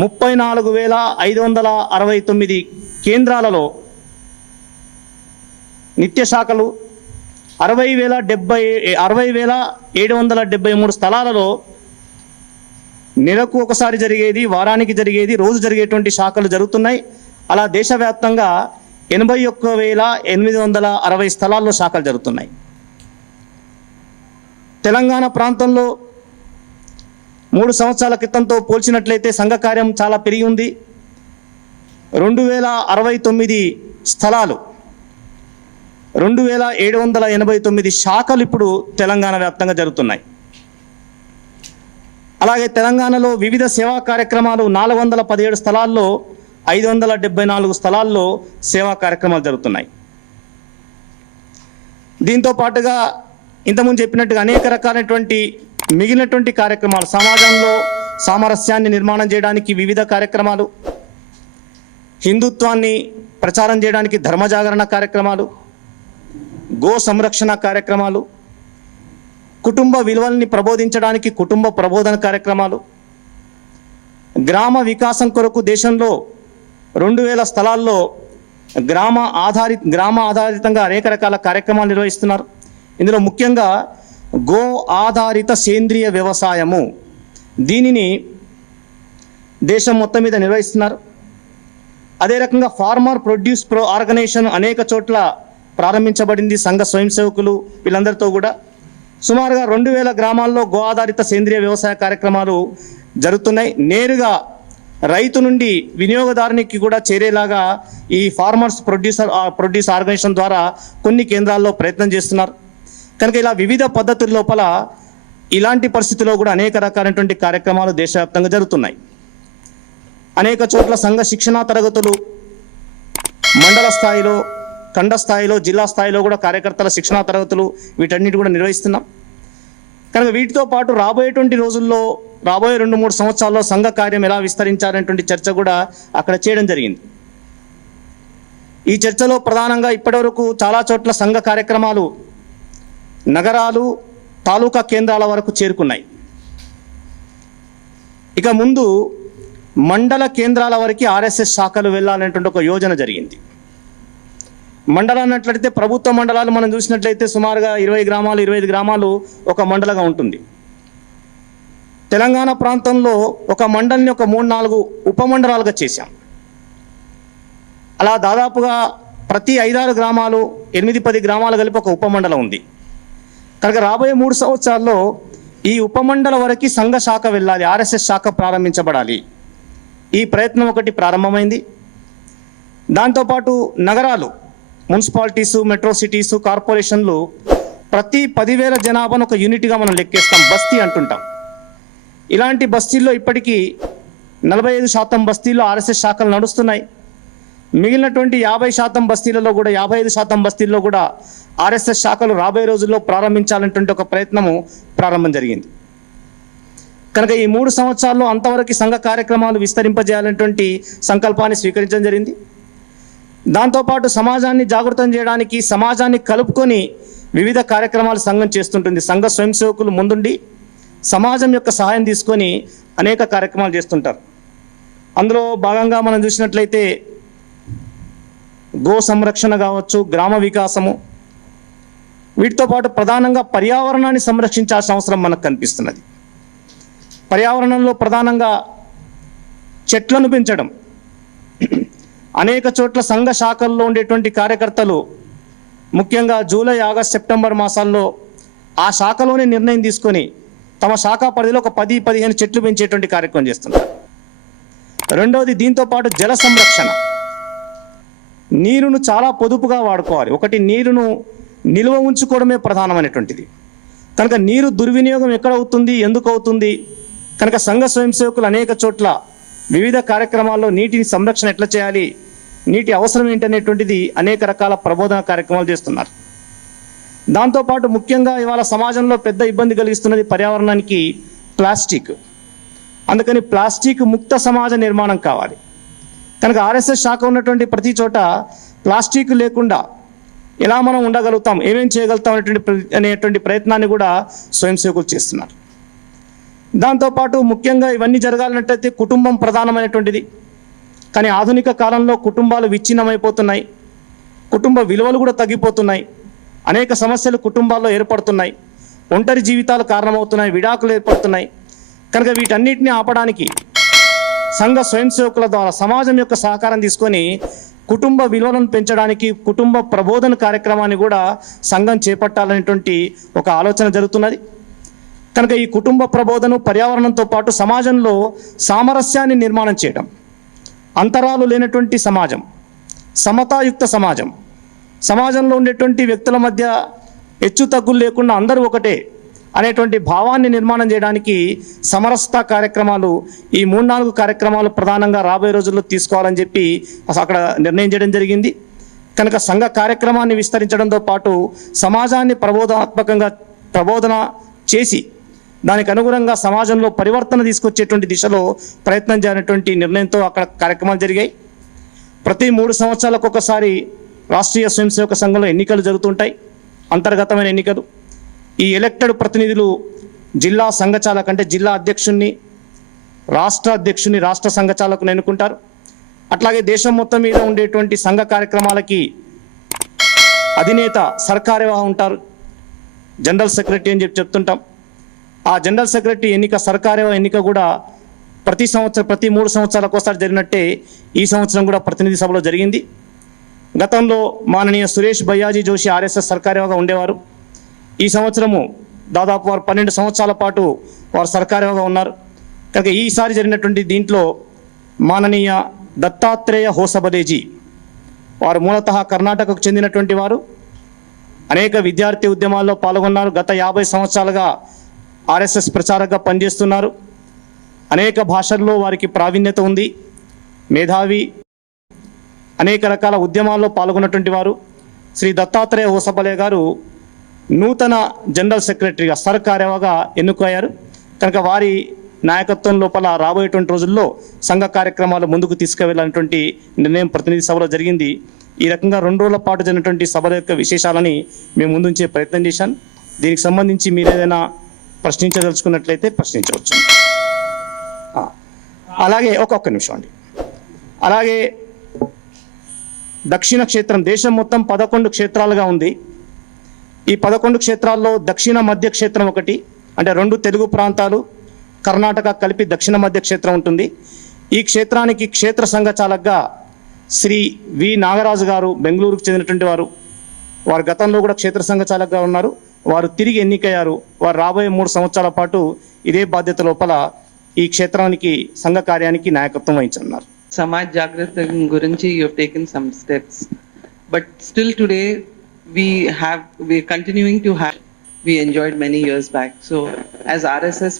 34,569 కేంద్రాలలో నిత్య శాఖలు, 60,773 స్థలాలలో నెలకు ఒకసారి జరిగేది, వారానికి జరిగేది, రోజు జరిగేటువంటి శాఖలు జరుగుతున్నాయి. అలా దేశవ్యాప్తంగా 81,860 స్థలాల్లో శాఖలు జరుగుతున్నాయి. తెలంగాణ ప్రాంతంలో 3 సంవత్సరాల క్రితంతో పోల్చినట్లయితే సంఘ కార్యం చాలా పెరిగి ఉంది. 2,069 స్థలాలు, 2,789 శాఖలు ఇప్పుడు తెలంగాణ వ్యాప్తంగా జరుగుతున్నాయి. అలాగే తెలంగాణలో వివిధ సేవా కార్యక్రమాలు 417 స్థలాల్లో, 574 స్థలాల్లో సేవా కార్యక్రమాలు జరుగుతున్నాయి. దీంతో పాటుగా ఇంతకుముందు చెప్పినట్టుగా అనేక రకాలైనటువంటి మిగిలినటువంటి కార్యక్రమాలు, సమాజంలో సామరస్యాన్ని నిర్మాణం చేయడానికి వివిధ కార్యక్రమాలు, హిందుత్వాన్ని ప్రచారం చేయడానికి ధర్మ జాగరణ కార్యక్రమాలు, గో సంరక్షణ కార్యక్రమాలు, కుటుంబ విలువల్ని ప్రబోధించడానికి కుటుంబ ప్రబోధన కార్యక్రమాలు, గ్రామ వికాసం కొరకు దేశంలో 2,000 స్థలాల్లో గ్రామ ఆధారితంగా అనేక రకాల కార్యక్రమాలు నిర్వహిస్తున్నారు. ఇందులో ముఖ్యంగా గో ఆధారిత సేంద్రియ వ్యవసాయము, దీనిని దేశం మొత్తం మీద నిర్వహిస్తున్నారు. అదే రకంగా ఫార్మర్ ప్రొడ్యూస్ ప్రో ఆర్గనైజేషన్ అనేక చోట్ల ప్రారంభించబడింది. సంఘ స్వయం సేవకులు వీళ్ళందరితో కూడా సుమారుగా 2,000 గ్రామాల్లో గో ఆధారిత సేంద్రియ వ్యవసాయ కార్యక్రమాలు జరుగుతున్నాయి. నేరుగా రైతు నుండి వినియోగదారునికి కూడా చేరేలాగా ఈ ఫార్మర్స్ ప్రొడ్యూస్ ఆర్గనైజేషన్ ద్వారా కొన్ని కేంద్రాల్లో ప్రయత్నం చేస్తున్నారు. కనుక ఇలా వివిధ పద్ధతుల లోపల ఇలాంటి పరిస్థితుల్లో కూడా అనేక రకాలైనటువంటి కార్యక్రమాలు దేశవ్యాప్తంగా జరుగుతున్నాయి. అనేక చోట్ల సంఘ శిక్షణా తరగతులు మండల స్థాయిలో, ఖండ స్థాయిలో, జిల్లా స్థాయిలో కూడా కార్యకర్తల శిక్షణా తరగతులు వీటన్నిటి కూడా నిర్వహిస్తున్నాం. కనుక వీటితో పాటు రాబోయేటువంటి రోజుల్లో, రాబోయే 2-3 సంవత్సరాల్లో సంఘ కార్యం ఎలా విస్తరించాలనేటువంటి చర్చ కూడా అక్కడ చేయడం జరిగింది. ఈ చర్చలో ప్రధానంగా ఇప్పటివరకు చాలా చోట్ల సంఘ కార్యక్రమాలు నగరాలు, తాలూకా కేంద్రాల వరకు చేరుకున్నాయి. ఇక ముందు మండల కేంద్రాల వరకు ఆర్ఎస్ఎస్ శాఖలు వెళ్ళాలనేటువంటి ఒక యోజన జరిగింది. మండలం అన్నట్లయితే ప్రభుత్వ మండలాలు మనం చూసినట్లయితే సుమారుగా 20 గ్రామాలు, 25 గ్రామాలు ఒక మండలంగా ఉంటుంది. తెలంగాణ ప్రాంతంలో ఒక మండలిని ఒక 3-4 ఉపమండలాలుగా చేశాం. అలా దాదాపుగా ప్రతి 5-6 గ్రామాలు 8-10 గ్రామాలు కలిపి ఒక ఉపమండలం ఉంది. కనుక రాబోయే 3 సంవత్సరాల్లో ఈ ఉపమండలం వరకు సంఘ శాఖ వెళ్ళాలి, ఆర్ఎస్ఎస్ శాఖ ప్రారంభించబడాలి. ఈ ప్రయత్నం ఒకటి ప్రారంభమైంది. దాంతోపాటు నగరాలు, మున్సిపాలిటీసు, మెట్రో సిటీసు, కార్పొరేషన్లు ప్రతి 10,000 జనాభాను ఒక యూనిట్గా మనం లెక్కేస్తాం, బస్తీ అంటుంటాం. ఇలాంటి బస్తీల్లో ఇప్పటికీ 45% బస్తీల్లో ఆర్ఎస్ఎస్ శాఖలు నడుస్తున్నాయి. మిగిలినటువంటి 50% బస్తీలలో కూడా 55% బస్తీల్లో కూడా ఆర్ఎస్ఎస్ శాఖలు రాబోయే రోజుల్లో ప్రారంభించాలనేటువంటి ఒక ప్రయత్నము ప్రారంభం జరిగింది. కనుక ఈ 3 సంవత్సరాల్లో అంతవరకు సంఘ కార్యక్రమాలు విస్తరింపజేయాలనేటువంటి సంకల్పాన్ని స్వీకరించడం జరిగింది. దాంతోపాటు సమాజాన్ని జాగృతం చేయడానికి, సమాజాన్ని కలుపుకొని వివిధ కార్యక్రమాలు సంఘం చేస్తుంటుంది. సంఘ స్వయం సేవకులు ముందుండి సమాజం యొక్క సహాయం తీసుకొని అనేక కార్యక్రమాలు చేస్తుంటారు. అందులో భాగంగా మనం చూసినట్లయితే గో సంరక్షణ కావచ్చు, గ్రామ వికాసము, వీటితో పాటు ప్రధానంగా పర్యావరణాన్ని సంరక్షించాల్సిన అవసరం మనకు కనిపిస్తున్నది. పర్యావరణంలో ప్రధానంగా చెట్లను పెంచడం. అనేక చోట్ల సంఘ శాఖల్లో ఉండేటువంటి కార్యకర్తలు ముఖ్యంగా జూలై, ఆగస్ట్, సెప్టెంబర్ మాసాల్లో ఆ శాఖలోనే నిర్ణయం తీసుకొని తమ శాఖ పరిధిలో ఒక 10-15 చెట్లు పెంచేటువంటి కార్యక్రమం చేస్తున్నారు. రెండవది, దీంతో పాటు జల సంరక్షణ. నీరును చాలా పొదుపుగా వాడుకోవాలి. ఒకటి, నీరును నిల్వ ఉంచుకోవడమే ప్రధానమైనటువంటిది. కనుక నీరు దుర్వినియోగం ఎక్కడ అవుతుంది, ఎందుకు అవుతుంది, కనుక సంఘ స్వయం సేవకులు అనేక చోట్ల వివిధ కార్యక్రమాల్లో నీటిని సంరక్షణ ఎట్లా చేయాలి, నీటి అవసరం ఏంటనేటువంటిది అనేక రకాల ప్రబోధన కార్యక్రమాలు చేస్తున్నారు. దాంతోపాటు ముఖ్యంగా ఇవాళ సమాజంలో పెద్ద ఇబ్బంది కలిగిస్తున్నది పర్యావరణానికి ప్లాస్టిక్. అందుకని ప్లాస్టిక్ ముక్త సమాజ నిర్మాణం కావాలి. కనుక ఆర్ఎస్ఎస్ శాఖ ఉన్నటువంటి ప్రతి చోట ప్లాస్టిక్ లేకుండా ఎలా మనం ఉండగలుగుతాం, ఏమేం చేయగలుగుతాం అనేటువంటి ప్రయత్నాన్ని కూడా స్వయం సేవకులు చేస్తున్నారు. దాంతోపాటు ముఖ్యంగా ఇవన్నీ జరగాలన్నట్టయితే కుటుంబం ప్రధానమైనటువంటిది. కానీ ఆధునిక కాలంలో కుటుంబాలు విచ్ఛిన్నమైపోతున్నాయి, కుటుంబ విలువలు కూడా తగ్గిపోతున్నాయి, అనేక సమస్యలు కుటుంబాల్లో ఏర్పడుతున్నాయి, ఒంటరి జీవితాలు కారణమవుతున్నాయి, విడాకులు ఏర్పడుతున్నాయి. కనుక వీటన్నిటిని ఆపడానికి సంఘ స్వయం సేవకుల ద్వారా సమాజం యొక్క సహకారం తీసుకొని కుటుంబ విలువలను పెంచడానికి కుటుంబ ప్రబోధన కార్యక్రమాన్ని కూడా సంఘం చేపట్టాలనేటువంటి ఒక ఆలోచన జరుగుతున్నది. కనుక ఈ కుటుంబ ప్రబోధన పర్యావరణంతో పాటు సమాజంలో సామరస్యాన్ని నిర్మాణం చేయడం, అంతరాలు లేనటువంటి సమాజం, సమతాయుక్త సమాజం, సమాజంలో ఉండేటువంటి వ్యక్తుల మధ్య హెచ్చు తగ్గులు లేకుండా అందరూ ఒకటే అనేటువంటి భావాన్ని నిర్మాణం చేయడానికి సమరసత కార్యక్రమాలు, ఈ 3-4 కార్యక్రమాలు ప్రధానంగా రాబోయే రోజుల్లో తీసుకోవాలని చెప్పి అక్కడ నిర్ణయం చేయడం జరిగింది. కనుక సంఘ కార్యక్రమాన్ని విస్తరించడంతో పాటు సమాజాన్ని ప్రబోధన చేసి దానికి అనుగుణంగా సమాజంలో పరివర్తన తీసుకొచ్చేటువంటి దిశలో ప్రయత్నం చేయాలనేటువంటి నిర్ణయంతో అక్కడ కార్యక్రమాలు జరిగాయి. ప్రతి 3 సంవత్సరాలకు ఒకసారి రాష్ట్రీయ స్వయం సేవక సంఘంలో ఎన్నికలు జరుగుతుంటాయి, అంతర్గతమైన ఎన్నికలు. ఈ ఎలక్టెడ్ ప్రతినిధులు జిల్లా సంఘచాలక అంటే జిల్లా అధ్యక్షుడిని, రాష్ట్ర అధ్యక్షుడిని, రాష్ట్ర సంఘచాలకుని ఎన్నుకుంటారు. అట్లాగే దేశం మొత్తం మీద ఉండేటువంటి సంఘ కార్యక్రమాలకి అధినేత సర్కార్యవాహ ఉంటారు, జనరల్ సెక్రటరీ అని చెప్తుంటాం. ఆ జనరల్ సెక్రటరీ ఎన్నిక, సర్కార్యవాహ ఎన్నిక కూడా ప్రతి 3 సంవత్సరాలకు ఒకసారి జరిగినట్టే ఈ సంవత్సరం కూడా ప్రతినిధి సభలో జరిగింది. గతంలో మాననీయ సురేష్ భయ్యాజీ జోషి ఆర్ఎస్ఎస్ సర్కార్యవాహగా ఉండేవారు. ఈ సంవత్సరము దాదాపు వారు 12 సంవత్సరాల పాటు వారు సర్కార్యవాహగా ఉన్నారు. కనుక ఈసారి జరిగినటువంటి దీంట్లో మాననీయ దత్తాత్రేయ హోసబలేజీ, వారు మూలతః కర్ణాటకకు చెందినటువంటి వారు, అనేక విద్యార్థి ఉద్యమాల్లో పాల్గొన్నారు. గత 50 సంవత్సరాలుగా ఆర్ఎస్ఎస్ ప్రచారకగా పనిచేస్తున్నారు. అనేక భాషల్లో వారికి ప్రావీణ్యత ఉంది, మేధావి, అనేక రకాల ఉద్యమాల్లో పాల్గొన్నటువంటి వారు. శ్రీ దత్తాత్రేయ హోసబలే గారు నూతన జనరల్ సెక్రటరీగా సర్కార్యవాహగా ఎన్నుకయ్యారు. కనుక వారి నాయకత్వం లోపల రాబోయేటువంటి రోజుల్లో సంఘ కార్యక్రమాలు ముందుకు తీసుకువెళ్ళాలనేటువంటి నిర్ణయం ప్రతినిధి సభలో జరిగింది. ఈ రకంగా 2 రోజుల పాటు జరిగినటువంటి సభల యొక్క విశేషాలని మేము ముందుంచే ప్రయత్నం చేశాను. దీనికి సంబంధించి మీరు ఏదైనా ప్రశ్నించదలుచుకున్నట్లయితే ప్రశ్నించవచ్చు. అలాగే ఒక్క నిమిషం అండి. అలాగే దక్షిణ క్షేత్రం, దేశం మొత్తం 11 క్షేత్రాలుగా ఉంది. ఈ 11 క్షేత్రాల్లో దక్షిణ మధ్య క్షేత్రం ఒకటి, అంటే 2 తెలుగు ప్రాంతాలు కర్ణాటక కలిపి దక్షిణ మధ్య క్షేత్రం ఉంటుంది. ఈ క్షేత్రానికి క్షేత్ర సంఘచాలకగా శ్రీ వి నాగరాజు గారు బెంగళూరుకు చెందినటువంటి వారు గతంలో కూడా క్షేత్ర సంఘ చాలకుగా ఉన్నారు. వారు తిరిగి ఎన్నికయ్యారు. వారు రాబోయే 3 సంవత్సరాల పాటు ఇదే బాధ్యత లోపల ఈ క్షేత్రానికి సంఘ కార్యానికి నాయకత్వం వహించన్నారు. Samaj Jagrata Gurinchi, you have taken some steps, but still today we're continuing to have, we enjoyed many years back. So as RSS,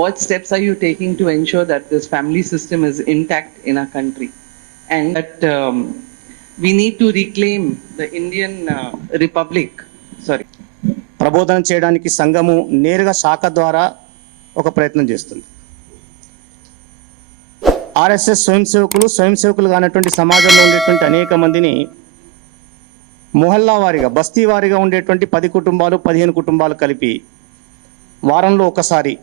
what steps are you taking to ensure that this family system is intact in our country, and that we need to reclaim the Indian Republic? Sorry. ప్రబోధన చేయడానికి సంఘము నేరుగా శాఖ ద్వారా ఒక ప్రయత్నం చేస్తుంది. RSS స్వయం సేవకులు కానటువంటి సమాజంలో ఉండేటువంటి అనేక మందిని మొహల్లా వారిగా, బస్తీ వారిగా ఉండేటువంటి 10 కుటుంబాలు 15 కుటుంబాలు కలిపి వారంలో ఒకసారి,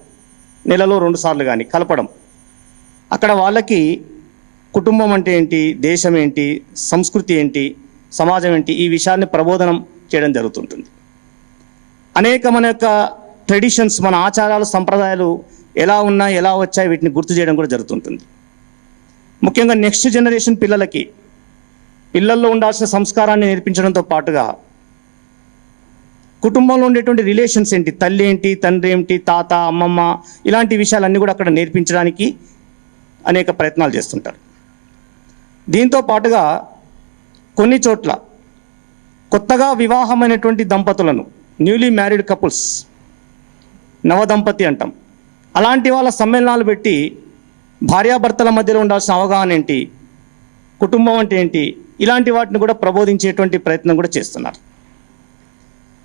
నెలలో 2 సార్లు కానీ కలపడం. అక్కడ వాళ్ళకి కుటుంబం అంటే ఏంటి, దేశం ఏంటి, సంస్కృతి ఏంటి, సమాజం ఏంటి, ఈ విషయాన్ని ప్రబోధనం చేయడం జరుగుతుంటుంది. అనేక మన యొక్క ట్రెడిషన్స్, మన ఆచారాలు, సంప్రదాయాలు ఎలా ఉన్నాయి, ఎలా వచ్చాయి, వీటిని గుర్తు చేయడం కూడా జరుగుతుంటుంది. ముఖ్యంగా నెక్స్ట్ జనరేషన్ పిల్లల్లో ఉండాల్సిన సంస్కారాన్ని నేర్పించడంతో పాటుగా కుటుంబంలో ఉండేటువంటి రిలేషన్స్ ఏంటి, తల్లి ఏంటి, తండ్రి ఏంటి, తాత, అమ్మమ్మ, ఇలాంటి విషయాలన్నీ కూడా అక్కడ నేర్పించడానికి అనేక ప్రయత్నాలు చేస్తుంటారు. దీంతో పాటుగా కొన్ని చోట్ల కొత్తగా వివాహమైనటువంటి దంపతులను, న్యూలీ మ్యారీడ్ కపుల్స్, నవదంపతి అంటాం, అలాంటి వాళ్ళ సమ్మేళనాలు పెట్టి భార్యాభర్తల మధ్యలో ఉండాల్సిన అవగాహన ఏంటి, కుటుంబం అంటే ఏంటి, ఇలాంటి వాటిని కూడా ప్రబోధించేటువంటి ప్రయత్నం కూడా చేస్తున్నారు.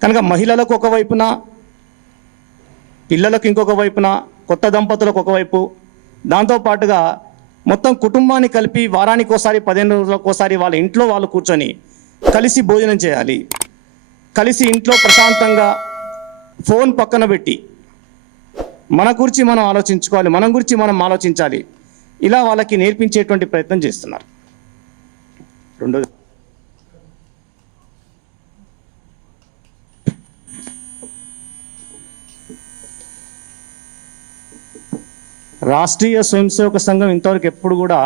కనుక మహిళలకు ఒకవైపున, పిల్లలకు ఇంకొక వైపున, కొత్త దంపతులకు ఒకవైపు, దాంతోపాటుగా మొత్తం కుటుంబాన్ని కలిపి వారానికి ఒకసారి, 15 రోజులకు ఒకసారి వాళ్ళ ఇంట్లో వాళ్ళు కూర్చొని కలిసి భోజనం చేయాలి, కలిసి ఇంట్లో ప్రశాంతంగా ఫోన్ పక్కన పెట్టి మన గురించి మనం ఆలోచించుకోవాలి, మన గురించి మనం ఆలోచించాలి, ఇలా వాళ్ళకి నేర్పించేటువంటి ప్రయత్నం చేస్తున్నారు. రెండోది, రాష్ట్రీయ స్వయం సేవక సంఘం ఇంతవరకు ఎప్పుడు కూడా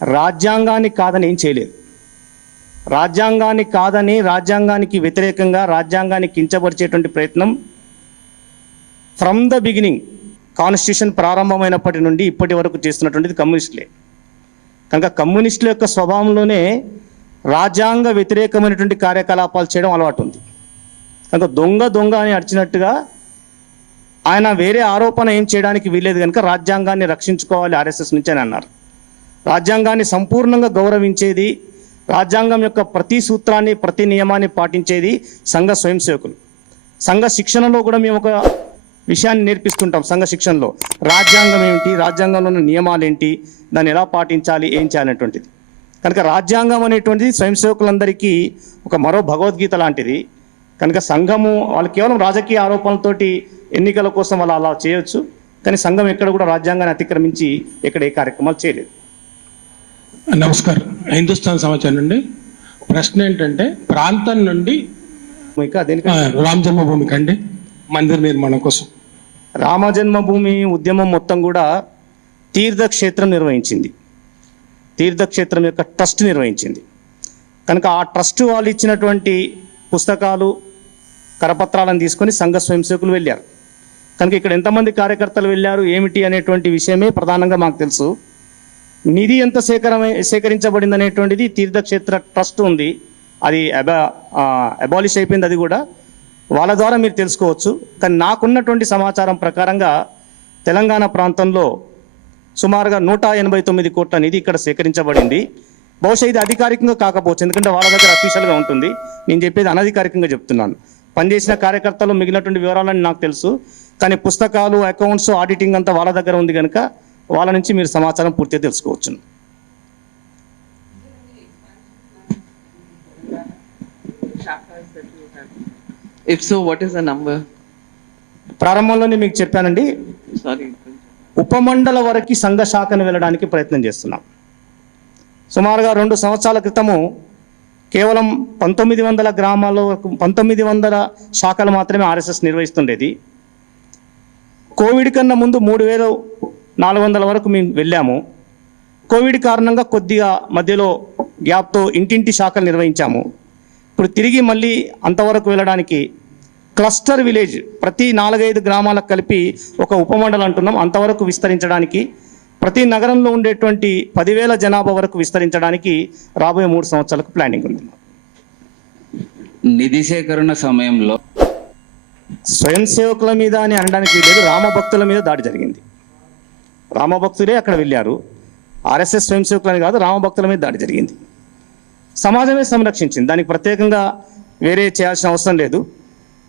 రాజ్యాంగాన్ని కాదని ఏం చేయలేదు. రాజ్యాంగాన్ని కాదని, రాజ్యాంగానికి వ్యతిరేకంగా, రాజ్యాంగాన్ని కించపరిచేటువంటి ప్రయత్నం ఫ్రమ్ ద బిగినింగ్, కాన్స్టిట్యూషన్ ప్రారంభమైనప్పటి నుండి ఇప్పటి వరకు చేస్తున్నటువంటిది కమ్యూనిస్టులే. కనుక కమ్యూనిస్టుల యొక్క స్వభావంలోనే రాజ్యాంగ వ్యతిరేకమైనటువంటి కార్యకలాపాలు చేయడం అలవాటు ఉంది. కనుక దొంగ అని అరిచినట్టుగా ఆయన వేరే ఆరోపణ ఏం చేయడానికి వీల్లేదు. కనుక రాజ్యాంగాన్ని రక్షించుకోవాలి ఆర్ఎస్ఎస్ నుంచి అని అన్నారు. రాజ్యాంగాన్ని సంపూర్ణంగా గౌరవించేది, రాజ్యాంగం యొక్క ప్రతి సూత్రాన్ని, ప్రతి నియమాన్ని పాటించేది సంఘ స్వయం సేవకులు. సంఘ శిక్షణలో కూడా మేము ఒక విషయాన్ని నేర్పిస్తుంటాం. సంఘ శిక్షణలో రాజ్యాంగం ఏమిటి, రాజ్యాంగంలో ఉన్న నియమాలు ఏంటి, దాన్ని ఎలా పాటించాలి, ఏం చేయాలనేటువంటిది. కనుక రాజ్యాంగం అనేటువంటిది స్వయం సేవకులందరికీ ఒక మరో భగవద్గీత లాంటిది. కనుక సంఘము వాళ్ళు కేవలం రాజకీయ ఆరోపణలతోటి ఎన్నికల కోసం వాళ్ళు అలా చేయొచ్చు, కానీ సంఘం ఎక్కడ కూడా రాజ్యాంగాన్ని అతిక్రమించి ఎక్కడ ఏ కార్యక్రమాలు చేయలేదు. నమస్కారం, హిందుస్థాన్ సమాచారం నుండి. ప్రశ్న ఏంటంటే, ప్రాంతం నుండి రామ జన్మభూమికి అండి, మందిర నిర్మాణం కోసం రామ జన్మభూమి ఉద్యమం మొత్తం కూడా తీర్థక్షేత్రం నిర్వహించింది, తీర్థక్షేత్రం యొక్క ట్రస్ట్ నిర్వహించింది. కనుక ఆ ట్రస్ట్ వాళ్ళు ఇచ్చినటువంటి పుస్తకాలు, కరపత్రాలను తీసుకొని సంఘ స్వయం సేవకులు వెళ్ళారు. కనుక ఇక్కడ ఎంతమంది కార్యకర్తలు వెళ్ళారు, ఏమిటి అనేటువంటి విషయమే ప్రధానంగా మాకు తెలుసు. నిధి ఎంత సేకరించబడింది అనేటువంటిది తీర్థక్షేత్ర ట్రస్ట్ ఉంది, అది అబాలిష్ అయిపోయింది, అది కూడా వాళ్ళ ద్వారా మీరు తెలుసుకోవచ్చు. కానీ నాకున్నటువంటి సమాచారం ప్రకారంగా తెలంగాణ ప్రాంతంలో సుమారుగా 189 కోట్ల నిధి ఇక్కడ సేకరించబడింది. బహుశా ఇది అధికారికంగా కాకపోవచ్చు, ఎందుకంటే వాళ్ళ దగ్గర అఫీషియల్గా ఉంటుంది. నేను చెప్పేది అనధికారికంగా చెప్తున్నాను. పనిచేసిన కార్యకర్తలు మిగిలినటువంటి వివరాలని నాకు తెలుసు, కానీ పుస్తకాలు, అకౌంట్స్, ఆడిటింగ్ అంతా వాళ్ళ దగ్గర ఉంది కనుక వాళ్ళ నుంచి మీరు సమాచారం పూర్తిగా తెలుసుకోవచ్చు. If so, what is the number? ప్రారంభంలోనే మీకు చెప్పానండి, Sorry. ఉపమండల వరకు సంఘ శాఖను వెళ్ళడానికి ప్రయత్నం చేస్తున్నాం. సుమారుగా 2 సంవత్సరాల క్రితము కేవలం 1900 గ్రామాల్లో 1900 శాఖలు మాత్రమే ఆర్ఎస్ఎస్ నిర్వహిస్తుండేది. కోవిడ్ కన్నా ముందు 3400 వరకు మేము వెళ్ళాము. కోవిడ్ కారణంగా కొద్దిగా మధ్యలో గ్యాప్తో ఇంటింటి శాఖలు నిర్వహించాము. ఇప్పుడు తిరిగి మళ్ళీ అంతవరకు వెళ్ళడానికి క్లస్టర్ విలేజ్ ప్రతి 4-5 గ్రామాలకు కలిపి ఒక ఉపమండలం అంటున్నాం, అంతవరకు విస్తరించడానికి, ప్రతి నగరంలో ఉండేటువంటి 10,000 జనాభా వరకు విస్తరించడానికి రాబోయే 3 సంవత్సరాలకు ప్లానింగ్ ఉంది. నిధి సేకరణ సమయంలో స్వయం సేవకుల మీద అని అనడానికి లేదు, రామభక్తుల మీద దాడి జరిగింది. రామభక్తులే అక్కడ వెళ్ళారు, ఆర్ఎస్ఎస్ స్వయం సేవకులని కాదు, రామభక్తుల మీద దాడి జరిగింది. సమాజమే సంరక్షించింది, దానికి ప్రత్యేకంగా వేరే చేయాల్సిన అవసరం లేదు.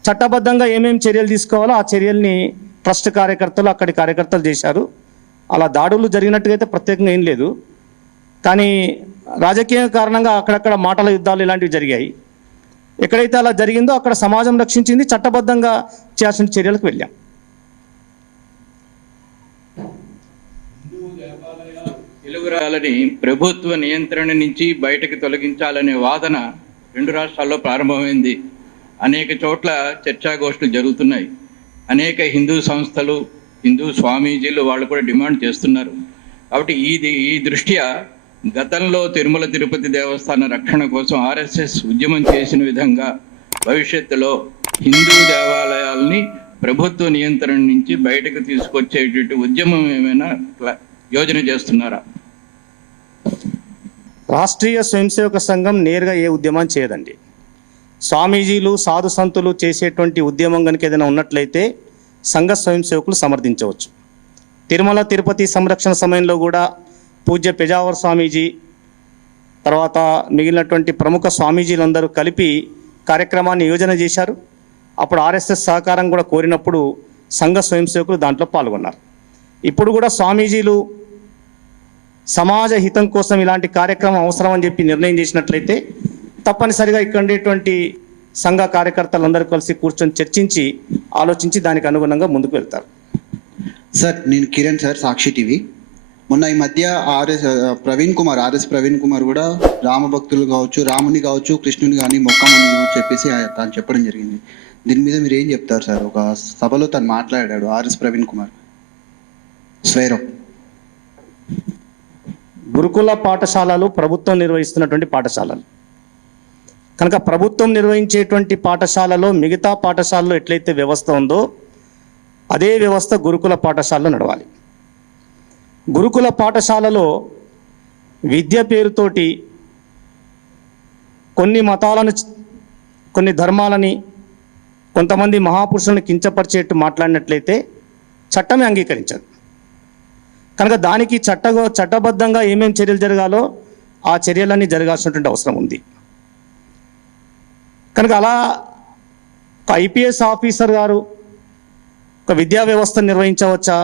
చట్టబద్ధంగా ఏమేమి చర్యలు తీసుకోవాలో ఆ చర్యల్ని ట్రస్ట్ కార్యకర్తలు, అక్కడి కార్యకర్తలు చేశారు. అలా దాడులు జరిగినట్టుగా అయితే ప్రత్యేకంగా ఏం లేదు. కానీ రాజకీయ కారణంగా అక్కడక్కడ మాటల యుద్ధాలు ఇలాంటివి జరిగాయి. ఎక్కడైతే అలా జరిగిందో అక్కడ సమాజం రక్షించింది, చట్టబద్ధంగా చేయాల్సిన చర్యలకు వెళ్ళాం. తెలుగురాలని ప్రభుత్వ నియంత్రణ నుంచి బయటకు తొలగించాలనే వాదన 2 రాష్ట్రాల్లో ప్రారంభమైంది. అనేక చోట్ల చర్చాగోష్ఠులు జరుగుతున్నాయి. అనేక హిందూ సంస్థలు, హిందూ స్వామీజీలు వాళ్ళు కూడా డిమాండ్ చేస్తున్నారు. కాబట్టి ఈ దృష్ట్యా గతంలో తిరుమల తిరుపతి దేవస్థాన రక్షణ కోసం ఆర్ఎస్ఎస్ ఉద్యమం చేసిన విధంగా భవిష్యత్తులో హిందూ దేవాలయాల్ని ప్రభుత్వ నియంత్రణ నుంచి బయటకు తీసుకొచ్చేటట్టు ఉద్యమం ఏమైనా యోజన చేస్తున్నారా? రాష్ట్రీయ స్వయం సేవక సంఘం నేరుగా ఏ ఉద్యమం చేయదండి. స్వామీజీలు, సాధు సంతులు చేసేటువంటి ఉద్యమం కనుక ఏదైనా ఉన్నట్లయితే సంఘ స్వయం సేవకులు సమర్థించవచ్చు. తిరుమల తిరుపతి సంరక్షణ సమయంలో కూడా పూజ్య పెజావర్ స్వామీజీ, తర్వాత మిగిలినటువంటి ప్రముఖ స్వామీజీలందరూ కలిపి కార్యక్రమాన్ని యోజన చేశారు. అప్పుడు ఆర్ఎస్ఎస్ సహకారం కూడా కోరినప్పుడు సంఘ స్వయం సేవకులు దాంట్లో పాల్గొన్నారు. ఇప్పుడు కూడా స్వామీజీలు సమాజ హితం కోసం ఇలాంటి కార్యక్రమం అవసరం అని చెప్పి నిర్ణయం చేసినట్లయితే తప్పనిసరిగా ఇక్కడ ఉండేటువంటి సంఘ కార్యకర్తలందరూ కలిసి కూర్చొని చర్చించి ఆలోచించి దానికి అనుగుణంగా ముందుకు వెళ్తారు. సార్, నేను కిరణ్ సార్, సాక్షి టీవీ. మొన్న ఈ మధ్య ఆర్ఎస్ ప్రవీణ్ కుమార్ కూడా రామభక్తులు కావచ్చు, రాముని కావచ్చు, కృష్ణుని కానీ మొక్కమని చెప్పేసి తను చెప్పడం జరిగింది. దీని మీద మీరు ఏం చెప్తారు సార్? ఒక సభలో తను మాట్లాడాడు ఆర్ఎస్ ప్రవీణ్ కుమార్ స్వైరం. గురుకుల పాఠశాలలు ప్రభుత్వం నిర్వహిస్తున్నటువంటి పాఠశాలలు కనుక ప్రభుత్వం నిర్వహించేటువంటి పాఠశాలలో మిగతా పాఠశాలలో ఎట్లయితే వ్యవస్థ ఉందో అదే వ్యవస్థ గురుకుల పాఠశాలలో నడవాలి. గురుకుల పాఠశాలలో విద్య పేరుతోటి కొన్ని మతాలను, కొన్ని ధర్మాలని, కొంతమంది మహాపురుషులను కించపరిచేట్టు మాట్లాడినట్లయితే చట్టమే అంగీకరించదు. కనుక దానికి చట్టబద్ధంగా ఏమేమి చర్యలు జరగాలో ఆ చర్యలన్నీ జరగాల్సినటువంటి అవసరం ఉంది. కనుక అలా ఒక ఐపీఎస్ ఆఫీసర్ గారు ఒక విద్యా వ్యవస్థను నిర్వహించవచ్చా?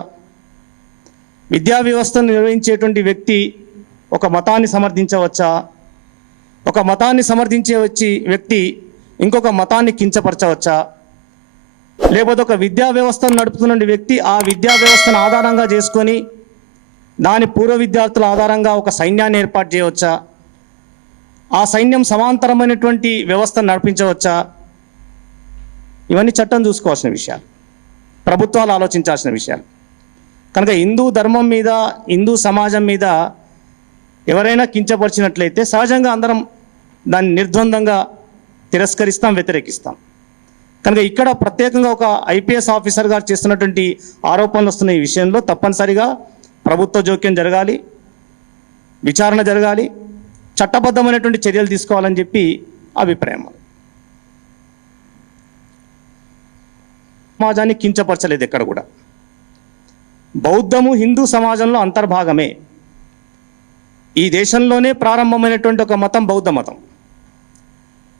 విద్యా వ్యవస్థను నిర్వహించేటువంటి వ్యక్తి ఒక మతాన్ని సమర్థించవచ్చా? ఒక మతాన్ని సమర్థించే వ్యక్తి ఇంకొక మతాన్ని కించపరచవచ్చా? లేకపోతే ఒక విద్యా వ్యవస్థను నడుపుతున్న వ్యక్తి ఆ విద్యా వ్యవస్థను ఆధారంగా చేసుకొని దాని పూర్వ విద్యార్థుల ఆధారంగా ఒక సైన్యాన్ని ఏర్పాటు చేయవచ్చా? ఆ సైన్యం సమాంతరమైనటువంటి వ్యవస్థను నడిపించవచ్చా? ఇవన్నీ చట్టం చూసుకోవాల్సిన విషయాలు, ప్రభుత్వాలు ఆలోచించాల్సిన విషయాలు. కనుక హిందూ ధర్మం మీద, హిందూ సమాజం మీద ఎవరైనా కించపరిచినట్లయితే సహజంగా అందరం దాన్ని నిర్ద్వందంగా తిరస్కరిస్తాం, వ్యతిరేకిస్తాం. కనుక ఇక్కడ ప్రత్యేకంగా ఒక ఐపీఎస్ ఆఫీసర్ గారు చేస్తున్నటువంటి ఆరోపణలు వస్తున్న ఈ విషయంలో తప్పనిసరిగా ప్రభుత్వ జోక్యం జరగాలి, విచారణ జరగాలి, చట్టబద్ధమైనటువంటి చర్యలు తీసుకోవాలని చెప్పి అభిప్రాయం. సమాజాన్ని కించపరచలేదు ఎక్కడ కూడా. బౌద్ధము హిందూ సమాజంలో అంతర్భాగమే. ఈ దేశంలోనే ప్రారంభమైనటువంటి ఒక మతం బౌద్ధ మతం.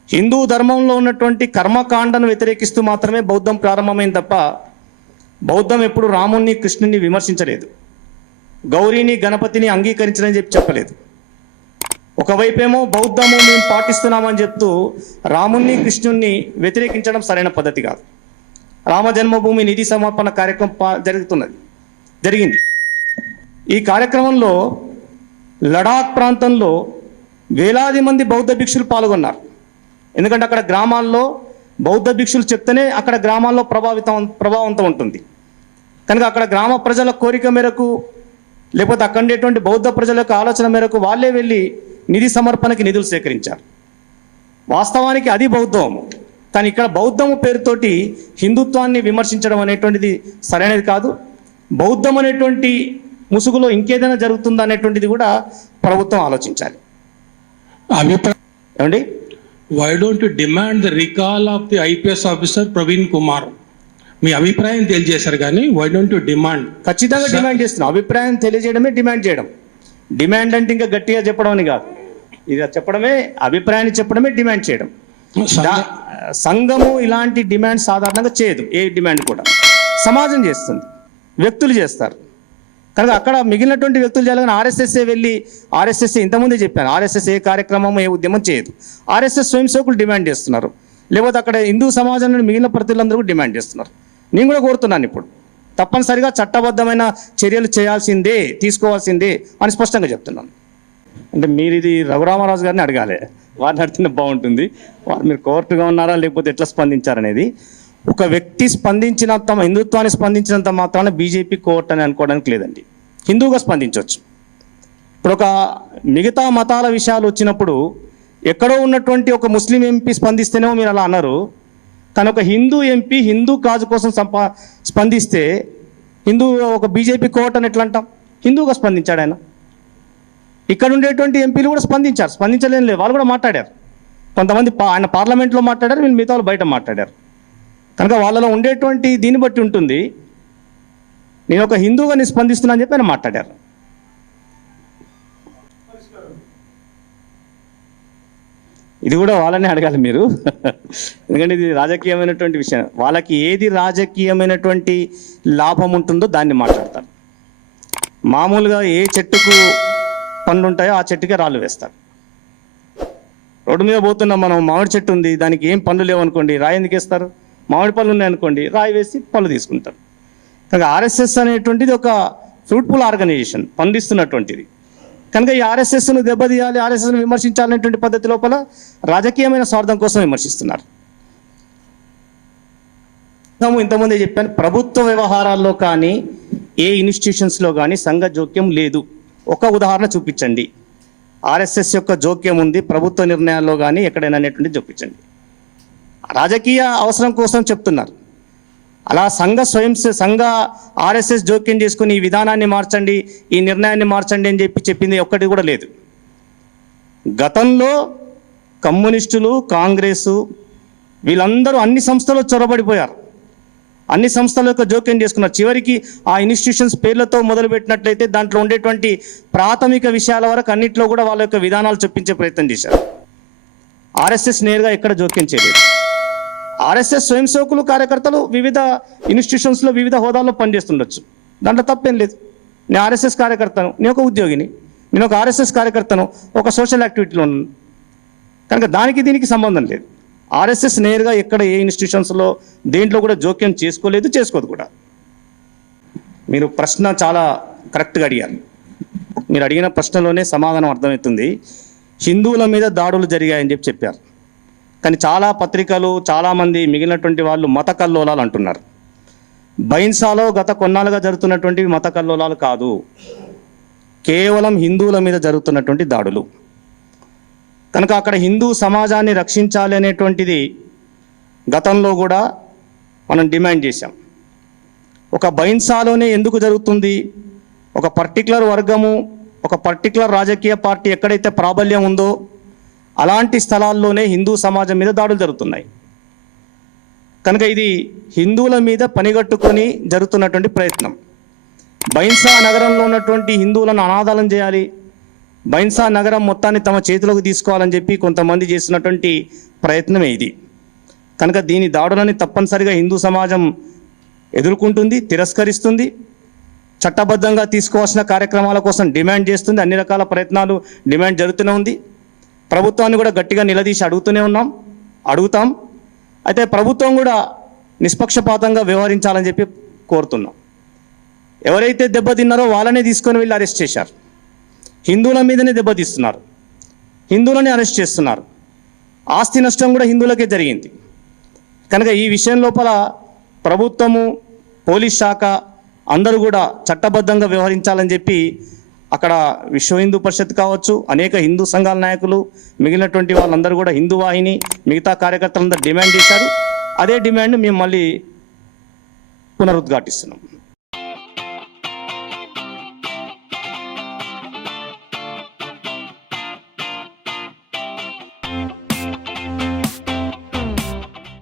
హిందూ ధర్మంలో ఉన్నటువంటి కర్మకాండను వ్యతిరేకిస్తూ మాత్రమే బౌద్ధం ప్రారంభమైంది తప్ప బౌద్ధం ఎప్పుడు రాముణ్ణి, కృష్ణుని విమర్శించలేదు, గౌరీని, గణపతిని అంగీకరించని చెప్పి చెప్పలేదు. ఒకవైపేమో బౌద్ధము మేము పాటిస్తున్నామని చెప్తూ రాముణ్ణి, కృష్ణుణ్ణి వ్యతిరేకించడం సరైన పద్ధతి కాదు. రామ జన్మభూమి నిధి సమర్పణ కార్యక్రమం జరిగింది. ఈ కార్యక్రమంలో లడాక్ ప్రాంతంలో వేలాది మంది బౌద్ధ భిక్షులు పాల్గొన్నారు. ఎందుకంటే అక్కడ గ్రామాల్లో బౌద్ధ భిక్షులు చెప్తేనే అక్కడ గ్రామాల్లో ప్రభావంతం ఉంటుంది. కనుక అక్కడ గ్రామ ప్రజల కోరిక మేరకు లేకపోతే అక్కడ ఉండేటువంటి బౌద్ధ ప్రజల యొక్క ఆలోచన మేరకు వాళ్ళే వెళ్ళి నిధి సమర్పణకి నిధులు సేకరించారు. వాస్తవానికి అది బౌద్ధం. కానీ ఇక్కడ బౌద్ధము పేరుతోటి హిందుత్వాన్ని విమర్శించడం అనేటువంటిది సరైనది కాదు. బౌద్ధం అనేటువంటి ముసుగులో ఇంకేదైనా జరుగుతుందా అనేటువంటిది కూడా ప్రభుత్వం ఆలోచించాలి. అభిప్రాయం ఏమండి? Why don't you demand the recall of the IPS officer Praveen Kumar? మీ అభిప్రాయం తెలియజేశారు కానీ వై డోంట్ యు డిమాండ్? ఖచ్చితంగా డిమాండ్ చేస్తున్నాం. అభిప్రాయం తెలియజేయడమే డిమాండ్ చేయడం. డిమాండ్ అంటే ఇంకా గట్టిగా చెప్పడం అని కాదు, ఇది చెప్పడమే, అభిప్రాయాన్ని చెప్పడమే డిమాండ్ చేయడం. సంఘము ఇలాంటి డిమాండ్ సాధారణంగా చేయదు. ఏ డిమాండ్ కూడా సమాజం చేస్తుంది, వ్యక్తులు చేస్తారు. కనుక అక్కడ మిగిలినటువంటి వ్యక్తులు చేయాలని ఆర్ఎస్ఎస్ఏ వెళ్ళి, ఆర్ఎస్ఎస్ ఇంతకుముందే చెప్పాను, ఆర్ఎస్ఎస్ ఏ కార్యక్రమం ఏ ఉద్యమం చేయదు. ఆర్ఎస్ఎస్ స్వయం సేవకులు డిమాండ్ చేస్తున్నారు, లేకపోతే అక్కడ హిందూ సమాజంలో మిగిలిన ప్రతిలందరూ కూడా డిమాండ్ చేస్తున్నారు. నేను కూడా కోరుతున్నాను ఇప్పుడు తప్పనిసరిగా చట్టబద్ధమైన చర్యలు చేయాల్సిందే, తీసుకోవాల్సిందే అని స్పష్టంగా చెప్తున్నాను. అంటే మీరు ఇది రఘురామరాజు గారిని అడగాలి, వారిని అడిగితే బాగుంటుంది. మీరు కోర్టుగా ఉన్నారా లేకపోతే ఎట్లా స్పందించారనేది. ఒక వ్యక్తి స్పందించినంత, హిందుత్వాన్ని స్పందించినంత మాత్రాన బీజేపీ కోర్టు అని అనుకోవడానికి లేదండి. హిందువుగా స్పందించవచ్చు. ఇప్పుడు ఒక మిగతా మతాల విషయాలు వచ్చినప్పుడు ఎక్కడో ఉన్నటువంటి ఒక ముస్లిం ఎంపీ స్పందిస్తేనేమో మీరు అలా అన్నారు. కానీ ఒక హిందూ ఎంపీ హిందూ కాజు కోసం స్పందిస్తే హిందూ ఒక బీజేపీ కోర్టు అని ఎట్లా అంటాం? హిందూగా స్పందించాడు ఆయన. ఇక్కడ ఉండేటువంటి ఎంపీలు కూడా స్పందించారు, స్పందించలేని లేదు, వాళ్ళు కూడా మాట్లాడారు. కొంతమంది ఆయన పార్లమెంట్లో మాట్లాడారు, వీళ్ళు మిగతా వాళ్ళు బయట మాట్లాడారు. కనుక వాళ్ళలో ఉండేటువంటి దీన్ని బట్టి ఉంటుంది. నేను ఒక హిందూగా నేను స్పందిస్తున్నా అని చెప్పి ఆయన మాట్లాడారు. ఇది కూడా వాళ్ళనే అడగాలి మీరు, ఎందుకంటే ఇది రాజకీయమైనటువంటి విషయం. వాళ్ళకి ఏది రాజకీయమైనటువంటి లాభం ఉంటుందో దాన్ని మాట్లాడతారు. మామూలుగా ఏ చెట్టుకు పండ్లు ఉంటాయో ఆ చెట్టుకే రాళ్ళు వేస్తారు. రోడ్డు మీద పోతున్నాం మనం, మామిడి చెట్టు ఉంది, దానికి ఏం పండ్లు లేవనుకోండి, రాయి ఎందుకు వేస్తారు? మామిడి పళ్ళు ఉన్నాయనుకోండి, రాయి వేసి పళ్ళు తీసుకుంటారు. కనుక ఆర్ఎస్ఎస్ అనేటువంటిది ఒక ఫ్రూట్ఫుల్ ఆర్గనైజేషన్, పండిస్తున్నటువంటిది. కనుక ఈ ఆర్ఎస్ఎస్ను దెబ్బతీయాలి, ఆర్ఎస్ఎస్ను విమర్శించాలనేటువంటి పద్ధతి లోపల రాజకీయమైన స్వార్థం కోసం విమర్శిస్తున్నారు. ఇంతకుముందే చెప్పాను, ప్రభుత్వ వ్యవహారాల్లో కానీ ఏ ఇన్స్టిట్యూషన్స్లో కానీ సంఘ జోక్యం లేదు. ఒక ఉదాహరణ చూపించండి. ఆర్ఎస్ఎస్ యొక్క జోక్యం ఉంది ప్రభుత్వ నిర్ణయాల్లో కానీ ఎక్కడైనా అనేటువంటి చూపించండి. రాజకీయ అవసరం కోసం చెప్తున్నారు. అలా సంఘ ఆర్ఎస్ఎస్ జోక్యం చేసుకుని ఈ విధానాన్ని మార్చండి, ఈ నిర్ణయాన్ని మార్చండి అని చెప్పింది ఒక్కటి కూడా లేదు. గతంలో కమ్యూనిస్టులు, కాంగ్రెసు వీళ్ళందరూ అన్ని సంస్థలు చొరబడిపోయారు, అన్ని సంస్థల యొక్క జోక్యం చేసుకున్నారు. చివరికి ఆ ఇన్స్టిట్యూషన్స్ పేర్లతో మొదలుపెట్టినట్లయితే దాంట్లో ఉండేటువంటి ప్రాథమిక విషయాల వరకు అన్నింటిలో కూడా వాళ్ళ యొక్క విధానాలు చూపించే ప్రయత్నం చేశారు. ఆర్ఎస్ఎస్ నేరుగా ఎక్కడ జోక్యం చేయలేదు. ఆర్ఎస్ఎస్ స్వయం సేవకులు, కార్యకర్తలు వివిధ ఇన్స్టిట్యూషన్స్లో వివిధ హోదాల్లో పనిచేస్తుండొచ్చు, దాంట్లో తప్పేం లేదు. నేను ఆర్ఎస్ఎస్ కార్యకర్తను, నేను ఒక ఉద్యోగిని, నేను ఒక ఆర్ఎస్ఎస్ కార్యకర్తను, ఒక సోషల్ యాక్టివిటీలో ఉన్నాను. కనుక దానికి దీనికి సంబంధం లేదు. ఆర్ఎస్ఎస్ నేరుగా ఎక్కడ ఏ ఇన్స్టిట్యూషన్స్లో దేంట్లో కూడా జోక్యం చేసుకోలేదు, చేసుకోదు కూడా. మీరు ప్రశ్న చాలా కరెక్ట్గా అడిగారు. మీరు అడిగిన ప్రశ్నలోనే సమాధానం అర్థమవుతుంది. హిందువుల మీద దాడులు జరిగాయని చెప్పారు. కానీ చాలా పత్రికలు, చాలామంది మిగిలినటువంటి వాళ్ళు మత కల్లోలాలు అంటున్నారు. బైన్సాలో గత కొన్నాళ్ళుగా జరుగుతున్నటువంటివి మత కల్లోలాలు కాదు, కేవలం హిందువుల మీద జరుగుతున్నటువంటి దాడులు. కనుక అక్కడ హిందూ సమాజాన్ని రక్షించాలి అనేటువంటిది గతంలో కూడా మనం డిమాండ్ చేశాం. ఒక బైన్సాలోనే ఎందుకు జరుగుతుంది? ఒక పర్టికులర్ వర్గము, ఒక పర్టికులర్ రాజకీయ పార్టీ ఎక్కడైతే ప్రాబల్యం ఉందో అలాంటి స్థలాల్లోనే హిందూ సమాజం మీద దాడులు జరుగుతున్నాయి. కనుక ఇది హిందువుల మీద పనిగట్టుకొని జరుగుతున్నటువంటి ప్రయత్నం. బైన్సా నగరంలో ఉన్నటువంటి హిందువులను అనాథాలం చేయాలి, బైన్సా నగరం మొత్తాన్ని తమ చేతిలోకి తీసుకోవాలని చెప్పి కొంతమంది చేస్తున్నటువంటి ప్రయత్నమే ఇది. కనుక దీని దాడులని తప్పనిసరిగా హిందూ సమాజం ఎదుర్కొంటుంది, తిరస్కరిస్తుంది, చట్టబద్ధంగా తీసుకోవాల్సిన కార్యక్రమాల కోసం డిమాండ్ చేస్తుంది. అన్ని రకాల ప్రయత్నాలు డిమాండ్ జరుగుతూనే ఉంది. ప్రభుత్వాన్ని కూడా గట్టిగా నిలదీసి అడుగుతాం. అయితే ప్రభుత్వం కూడా నిష్పక్షపాతంగా వ్యవహరించాలని చెప్పి కోరుతున్నాం. ఎవరైతే దెబ్బతిన్నారో వాళ్ళనే తీసుకొని వెళ్ళి అరెస్ట్ చేశారు. హిందువుల మీదనే దెబ్బతీస్తున్నారు, హిందువులని అరెస్ట్ చేస్తున్నారు. ఆస్తి నష్టం కూడా హిందువులకే జరిగింది. కనుక ఈ విషయం లోపల ప్రభుత్వము, పోలీస్ శాఖ అందరూ కూడా చట్టబద్ధంగా వ్యవహరించాలని చెప్పి అక్కడ విశ్వ హిందూ పరిషత్ కావచ్చు, అనేక హిందూ సంఘాల నాయకులు, మిగిలినటువంటి వాళ్ళందరూ కూడా హిందూ వాహిని, మిగతా కార్యకర్తలందరూ డిమాండ్ చేశారు. అదే డిమాండ్ మేము మళ్ళీ పునరుద్ఘాటిస్తున్నాం.